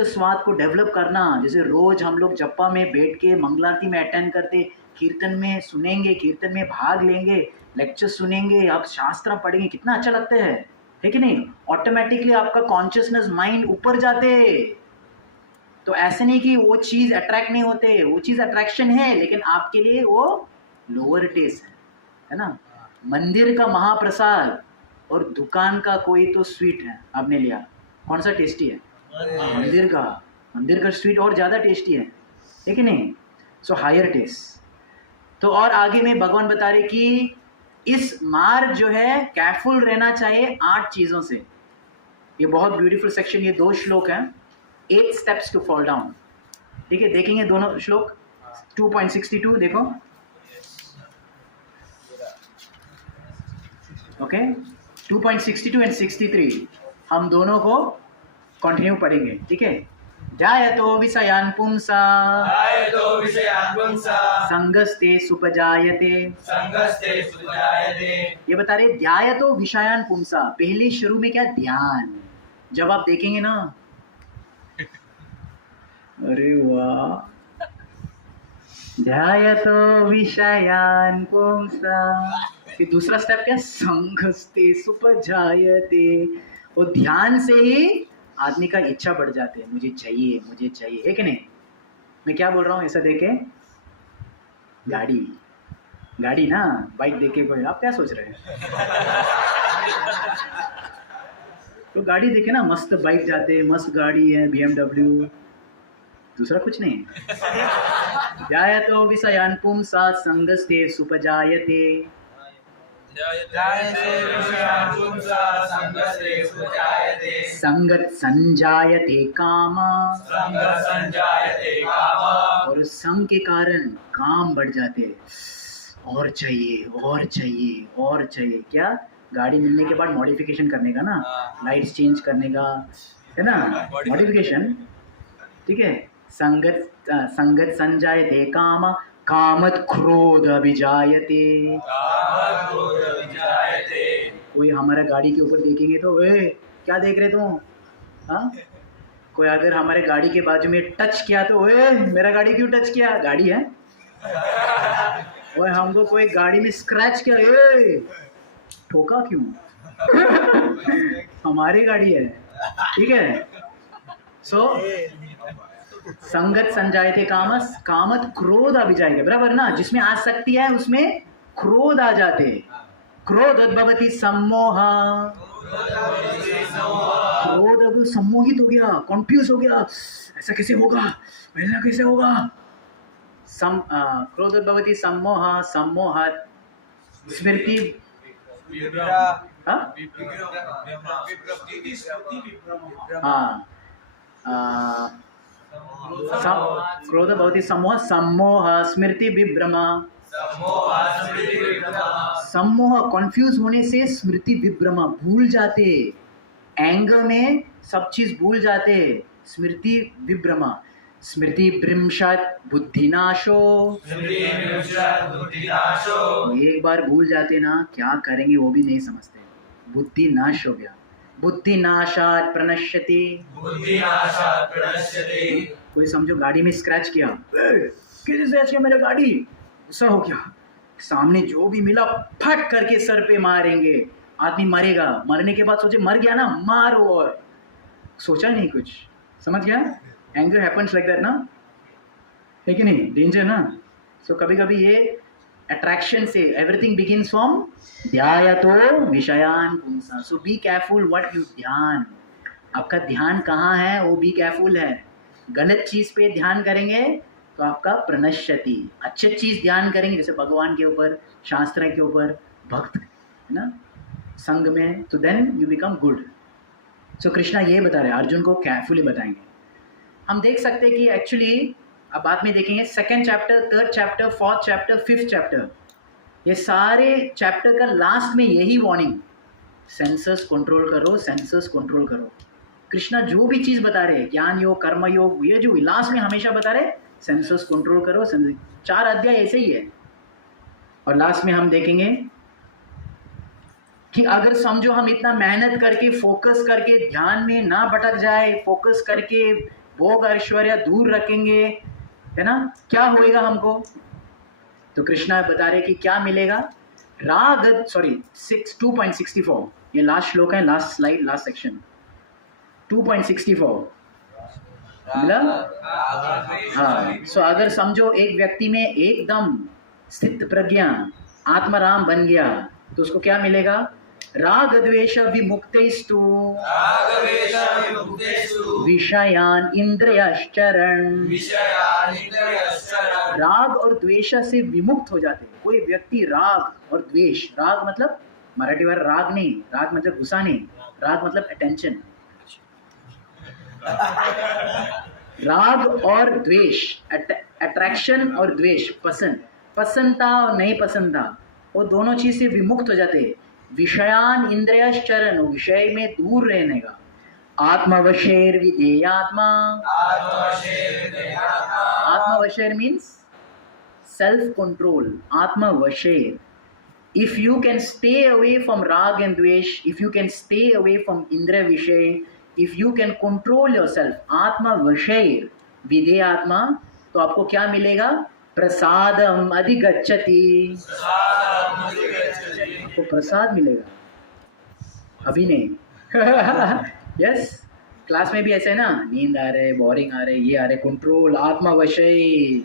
स्वाद को डेवलप करना। जैसे रोज हम लोग जप्पा में बैठ के मंगलारती में अटेंड करते, कीर्तन में सुनेंगे, कीर्तन में भाग लेंगे, लेक्चर सुनेंगे, आप शास्त्र पढ़ेंगे, कितना अच्छा लगता है कि नहीं? ऑटोमेटिकली आपका कॉन्शियसनेस माइंड ऊपर जाते। तो ऐसे नहीं कि वो चीज़ अट्रैक्ट नहीं होते, वो चीज़ अट्रैक्शन है, लेकिन आपके लिए वो लोअर टेस्ट है ना। मंदिर का महाप्रसाद और दुकान का कोई तो स्वीट है, आपने लिया, कौन सा टेस्टी है? मंदिर का स्वीट और ज़्यादा टेस्टी है कि नहीं? So higher taste. तो और आगे में भगवान बता रहे कि इस मार्ग जो है केयरफुल रहना चाहिए 8 चीज़ों से। ये बहुत ब्यूटीफुल सेक्शन, ये 2 श्लोक हैं, 8 स्टेप्स टू फॉल डाउन। ठीक है, देखेंगे दोनों श्लोक। 2.62 देखो, ओके 2.62 एंड 63 हम दोनों को कंटिन्यू पढ़ेंगे। ठीक है। ध्यायतो विषयान् पुंसा संगस्ते सुपजायते। ये बता रहे ध्यायतो विषयान् पुंसा, पहले शुरू में क्या ध्यान, जब आप देखेंगे ना, अरे वाह, ध्यायतो विषयान् पुंसा, फिर दूसरा स्टेप क्या, संगस्ते सुपजायते। और ध्यान से ही आदमी का इच्छा बढ़ जाते हैं, मुझे चाहिए, है कि नहीं? मैं क्या बोल रहा हूँ ऐसा देखे, गाड़ी ना, बाइक देखे कोई, आप क्या सोच रहे हैं? तो गाड़ी देखे ना, मस्त बाइक जाते, मस्त गाड़ी है BMW, दूसरा कुछ नहीं है। ध्यायतो विषयान् पुंसा संगस्ते सुपजायते। संगत संजायते काम, और संग के कारण काम बढ़ जाते, और चाहिए। क्या, गाड़ी मिलने के बाद मॉडिफिकेशन करने का ना, लाइट्स चेंज करने का, है ना, मॉडिफिकेशन। ठीक है। संगत संजायते काम, कामत क्रोध अभिजायते। कोई हमारा गाड़ी के ऊपर देखेंगे तो क्या देख रहे तुम, हाँ? कोई अगर हमारे गाड़ी के बाजू में टच किया तो मेरा गाड़ी क्यों टच किया, गाड़ी है। और हमको कोई गाड़ी में स्क्रैच किया, ठोका क्यों? हमारी गाड़ी है। ठीक है। सो संगत संजायते कामस, कामत क्रोध अभिजायते, बराबर ना, जिसमें आसक्ति है उसमें क्रोध आ जाते। क्रोध भवति सम्मोह, क्रोध अगर सम्मोहित हो गया, कंफ्यूज हो गया, ऐसा कैसे होगा, ऐसा कैसे होगा। क्रोध भवति सम्मोह, सम्मोहात् स्मृति, क्रोध भवति सम्मोह, सम्मोह स्मृति विभ्रम। सम्मोह कंफ्यूज होने से, स्मृति विभ्रम भूल जाते, एंगर में सब चीज भूल जाते, स्मृति विभ्रम। स्मृति भ्रंशात् बुद्धिनाशो, एक बार भूल जाते ना, क्या करेंगे वो भी नहीं समझते, बुद्धि नाश हो गया। बुद्धिनाशात् प्रणश्यति, कोई समझो गाड़ी में स्क्रैच किया, किसी स्क्रैच किया मेरा गाड़ी, गुस्सा हो गया, सामने जो भी मिला फट करके सर पे मारेंगे, आदमी मरेगा। मरने के बाद सोचे मर गया ना, मारो, और सोचा नहीं कुछ, समझ गया। एंगर हैपन्स लाइक दैट ना, है कि नहीं, डेंजर ना। सो कभी कभी ये अट्रैक्शन से, एवरीथिंग बिगिंस फ्रॉम ध्यायतो विषयान् पुंसा। सो बी केयरफुल व्हाट यू ध्यान, आपका ध्यान कहाँ है वो भी केयरफुल है। गलत चीज़ पे ध्यान करेंगे तो आपका प्रणश्यति, अच्छे चीज़ ध्यान करेंगे जैसे भगवान के ऊपर, शास्त्र के ऊपर, भक्त है ना, संग में, तो देन यू बिकम गुड। सो कृष्णा ये बता रहे हैं, अर्जुन को केयरफुली बताएंगे। हम देख सकते हैं कि एक्चुअली अब बाद में देखेंगे 2nd chapter, 3rd chapter, 4th chapter, 5th chapter, ये सारे चैप्टर का लास्ट में यही वार्निंग, सेंसर्स कंट्रोल करो, सेंसर्स कंट्रोल करो। कृष्णा जो भी चीज़ बता रहे हैं, ज्ञान योग, कर्म योग, ये जो लास्ट में हमेशा बता रहे सेंसर्स कंट्रोल करो। 4 अध्याय ऐसे ही है। और लास्ट में हम देखेंगे कि अगर समझो हम इतना मेहनत करके, फोकस करके, ध्यान में ना भटक जाए, फोकस करके भोग ऐश्वर्य दूर रखेंगे, है ना, क्या होएगा हमको? तो कृष्णा बता रहे कि क्या मिलेगा। राग, सॉरी 2.64, ये लास्ट श्लोक है, लास्ट स्लाइड, लास्ट सेक्शन 2.64 मिला। हाँ, सो अगर समझो एक व्यक्ति में एकदम स्थित प्रज्ञा आत्माराम बन गया तो उसको क्या मिलेगा? राग द्वेष विमुक्तेस्तु विषयान इंद्रियश्चरण। राग और द्वेष से विमुक्त हो जाते हैं। कोई व्यक्ति राग और द्वेष, राग मतलब मराठी वाला राग नहीं, राग मतलब गुस्सा नहीं, राग मतलब अटेंशन। राग और द्वेष, अट्रैक्शन और द्वेष, पसंद, पसंदता और नहीं पसंदता, वो दोनों चीज से विमुक्त हो जाते हैं। विषयान इंद्रियश्चरण, विषय में दूर रहने का। आत्मवशेर विधेयात्मा, आत्मवशेर मीन्स सेल्फ कंट्रोल, आत्मवशेर। If you can stay away from rag and dvesh, if you can stay away from indriya vishay, if you can control yourself, आत्मा वशेर विधेय आत्मा, तो आपको क्या मिलेगा? प्रसादम अधिगच्छति, आपको प्रसाद मिलेगा, अभी नहीं। यस, क्लास में भी ऐसे है ना, नींद आ रहे, बोरिंग आ रहे, ये आ रहे, कंट्रोल, आत्मा वशय,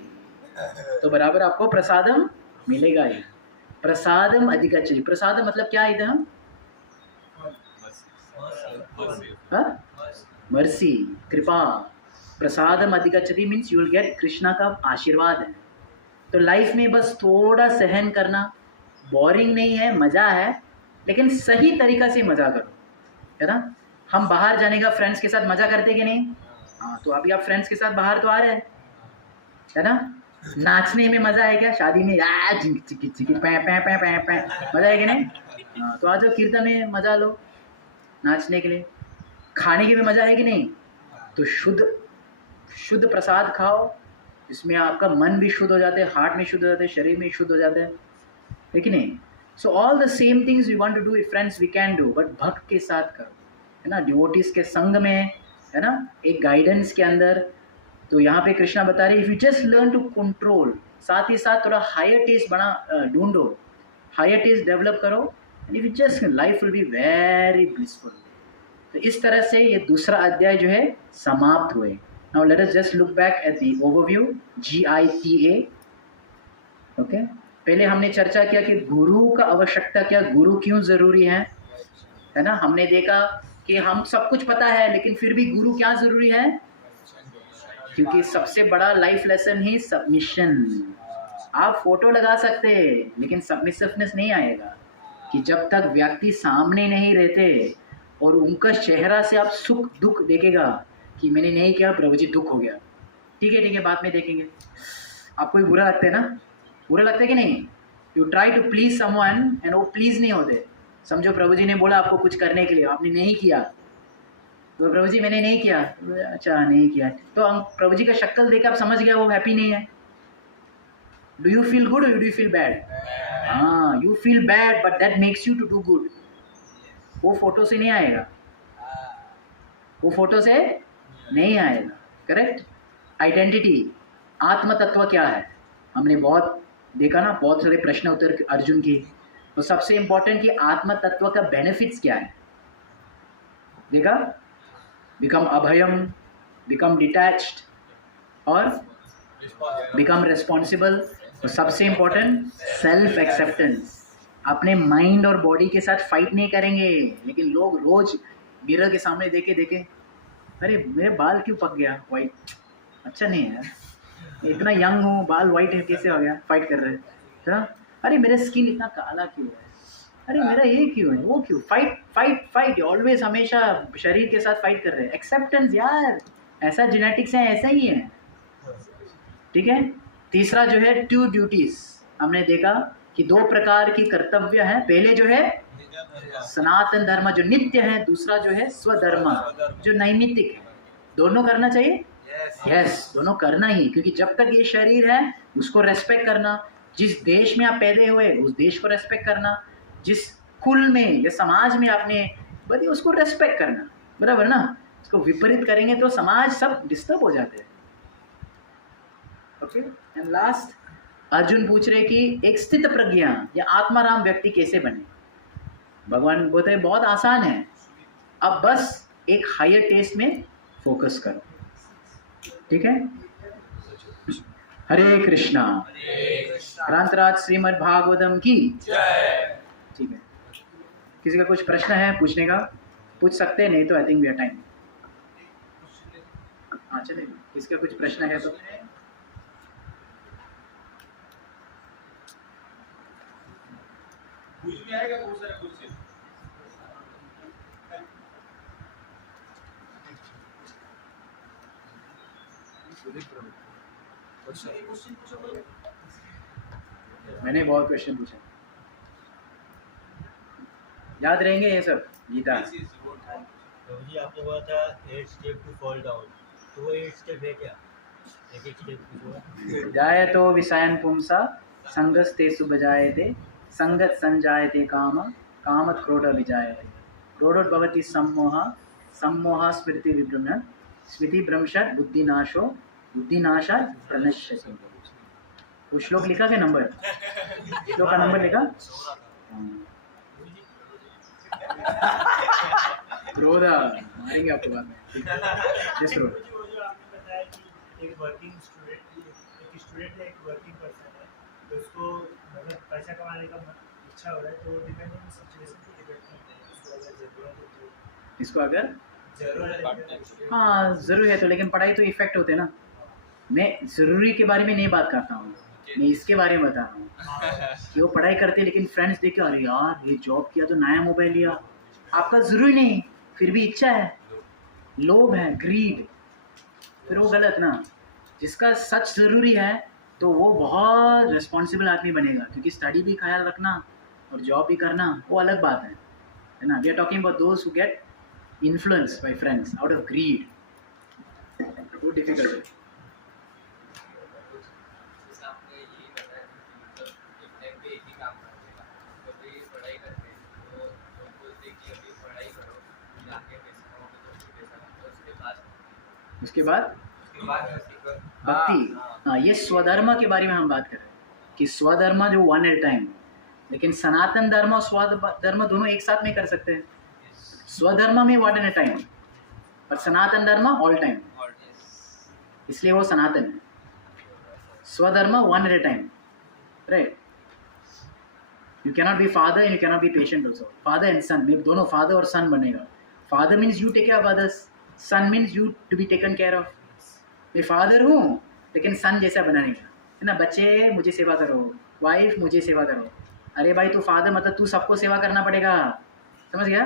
तो बराबर आपको प्रसादम मिलेगा ही। प्रसादम अधिगच्छति, प्रसादम मतलब क्या है इधर? मर्सी, कृपा। प्रसादम अधिगच्छति means you will get Krishna का आशीर्वाद है। तो लाइफ में बस थोड़ा सहन करना, बोरिंग नहीं है, मज़ा है, लेकिन सही तरीका से मज़ा करो, है ना। हम बाहर जाने का फ्रेंड्स के साथ मज़ा करते कि नहीं? हाँ, तो अभी आप फ्रेंड्स के साथ बाहर तो आ रहे हैं, है ना। नाचने में मज़ा है क्या? शादी में चिकी चिकी पै पै पै पै पै, मज़ा है कि नहीं? हाँ, तो आ जाओ कीर्तन में मज़ा लो नाचने के लिए। खाने की भी मज़ा है कि नहीं? तो शुद्ध प्रसाद खाओ, इसमें आपका मन भी शुद्ध हो जाता है, हार्ट में शुद्ध हो जाता है, शरीर में शुद्ध हो जाता है कि नहीं? So all the same things we want to do friends, we can do, but भक्त के साथ करो, है ना, डिवोटीज के संग में, है ना, एक गाइडेंस के अंदर। तो यहाँ पे कृष्णा बता रहे if you just learn to control, साथ ही साथ थोड़ा हायर टेस्ट ढूंढो, हायर टेस्ट डेवलप करो, and if you just life will be very blissful. तो इस तरह से ये दूसरा अध्याय जो है समाप्त हुए। Now let us just look back at the overview, GITA। Okay, पहले हमने चर्चा किया कि गुरु का आवश्यकता क्या, गुरु क्यों ज़रूरी है ना। हमने देखा कि हम सब कुछ पता है, लेकिन फिर भी गुरु क्या ज़रूरी है, क्योंकि सबसे बड़ा लाइफ लेसन ही सबमिशन। आप फोटो लगा सकते हैं, लेकिन सबमिसिवनेस नहीं आएगा कि जब तक व्यक्ति सामने नहीं रहते और उनका चेहरा से आप सुख दुख देखेगा कि मैंने नहीं किया, प्रभु जी दुख हो गया, ठीक है, बाद में देखेंगे। आपको भी बुरा लगता है ना, बुरा लगता है कि नहीं? You try to please someone and वो प्लीज नहीं होते। समझो प्रभु जी ने बोला आपको कुछ करने के लिए, आपने नहीं किया, तो प्रभु जी मैंने नहीं किया, अच्छा नहीं किया, तो हम प्रभु जी का शक्ल देख आप समझ गया वो हैप्पी नहीं है। डू यू फील गुड और डू यू फील बैड? हाँ, you feel bad but that makes you to do good. वो फोटो से नहीं आएगा, वो फोटो से नहीं आएगा, करेक्ट। आइडेंटिटी, आत्म तत्व क्या है, हमने बहुत देखा ना, बहुत सारे प्रश्न उत्तर अर्जुन की। तो सबसे इम्पोर्टेंट कि आत्म तत्व का बेनिफिट्स क्या है, देखा, बिकम अभयम, बिकम डिटैच्ड और बिकम रिस्पॉन्सिबल। तो सबसे इम्पोर्टेंट सेल्फ एक्सेप्टेंस। अपने माइंड और बॉडी के साथ फाइट नहीं करेंगे, लेकिन लोग रोज मिरर के सामने देखे अरे मेरे बाल क्यों पक गया वाइट, अच्छा नहीं है यार, इतना यंग हूँ बाल वाइट है कैसे हो गया, फाइट कर रहे हैं हाँ? अरे मेरा स्किन इतना काला क्यों है, अरे मेरा ये क्यों है वो क्यों, फाइट फाइट फाइट ऑलवेज, हमेशा शरीर के साथ फाइट कर रहे हैं। एक्सेप्टेंस यार, ऐसा जेनेटिक्स है, ऐसा ही है, ठीक है। तीसरा जो है टू ड्यूटीज, हमने देखा कि 2 प्रकार की कर्तव्य है, पहले जो है सनातन धर्म जो नित्य है, दूसरा जो है स्वधर्म जो नैमित्तिक है। दोनों करना चाहिए, यस दोनों करना ही, क्योंकि जब तक ये शरीर है उसको रेस्पेक्ट करना, जिस देश में आप पैदा हुए उस देश को रेस्पेक्ट करना, जिस कुल में या समाज में आपने बनी उसको रेस्पेक्ट करना, बराबर ना। इसको विपरीत करेंगे तो समाज सब डिस्टर्ब हो जाते हैं। ओके एंड लास्ट अर्जुन पूछ रहे कि एक स्थित प्रज्ञा या आत्माराम व्यक्ति कैसे बने। भगवान बोलते हैं बहुत आसान है, अब बस एक हायर टेस्ट में फोकस करो, ठीक है। हरे कृष्णा, क्रांतराज श्रीमद् भागवतम की जय। ठीक है, किसी का कुछ प्रश्न है पूछने का पूछ सकते हैं, नहीं तो I think we are time. हाँ चलेगा, किसका कुछ प्रश्न है तो कुछ भी आएगा बहुत सारे क्वेश्चन। मैंने बहुत क्वेश्चन पूछा, याद रहेंगे ये सब गीता। जी आपने बोला था 8 स्टेप टू फॉल डाउन, तो वो 8 स्टेप है क्या? एक स्टेप जायतो विषयन पुंसा संगस्ते सुभजायते संगत संजायते काम कामत क्रोध विजायते क्रोधोद्भवति सम्मोह सम्मोह स्मृति विभ्रमण स्मृति भ्रंशत् बुद्धिनाशो बुद्धिनाशात् प्रणश्यति। वो श्लोक लिखा क्या, नंबर श्लोक का नंबर लिखा? क्रोध मारेंगे आपको बाद में, जस्ट रोड। आपने बताया कि एक वर्किंग स्टूडेंट है, एक वर्किंग पर्सन है, तो उसको मतलब पैसा कमाने का इच्छा हो रहा है, तो डिपेंड ऑन सिचुएशन पे डिपेंड करता है, उसको अगर जरूरत है तो इसको अगर जरूरत है। हाँ ज़रूरी है तो, लेकिन पढ़ाई तो इफेक्ट होते हैं ना। मैं ज़रूरी के बारे में नहीं बात करता हूँ, मैं इसके बारे में बता रहा हूँ कि वो पढ़ाई करते लेकिन फ्रेंड्स देख के अरे यार ये जॉब किया तो नया मोबाइल लिया, आपका ज़रूरी नहीं फिर भी इच्छा है, लोभ है, ग्रीड, फिर वो गलत ना। जिसका सच ज़रूरी है तो वो बहुत रिस्पॉन्सिबल आदमी बनेगा, क्योंकि स्टडी भी ख्याल रखना और जॉब भी करना वो अलग बात है ना। We are talking about those who get influenced by friends out of greed, वो डिफिकल्ट है। आपने यही बताया कि मतलब एक टाइम पे एक ही काम करने का, कभी पढ़ाई करते हैं तो लोग बोलते हैं कि अभी पढ़ाई करो, जाके पैसा कमाओगे तो फिर पैसा कमाओ, उसके बाद भक्ति। हाँ ये स्वधर्म के बारे में हम बात कर रहे हैं कि स्वधर्म जो वन एट टाइम, लेकिन सनातन धर्म और स्वधर्म दोनों एक साथ में कर सकते हैं। स्वधर्म में वन एट टाइम और सनातन धर्म ऑल टाइम, इसलिए वो सनातन है। स्वधर्म one at time, right. You cannot be father and you cannot be patient also. Father and son, में दोनों फादर और सन बनेगा। Father means you take care of others, son means you to be taken care of. मैं father हूँ लेकिन सन जैसा बनाने का है ना, बच्चे मुझे सेवा करो, वाइफ मुझे सेवा करो। अरे भाई तू फादर मतलब तू सबको सेवा करना पड़ेगा, समझ गया।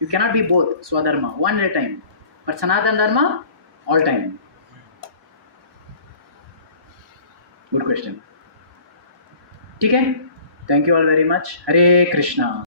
यू कैनॉट बी बोथ, स्वधर्म वन एट टाइम और सनातन धर्म ऑल टाइम। गुड क्वेश्चन, ठीक है। Thank you all very much. Hare Krishna.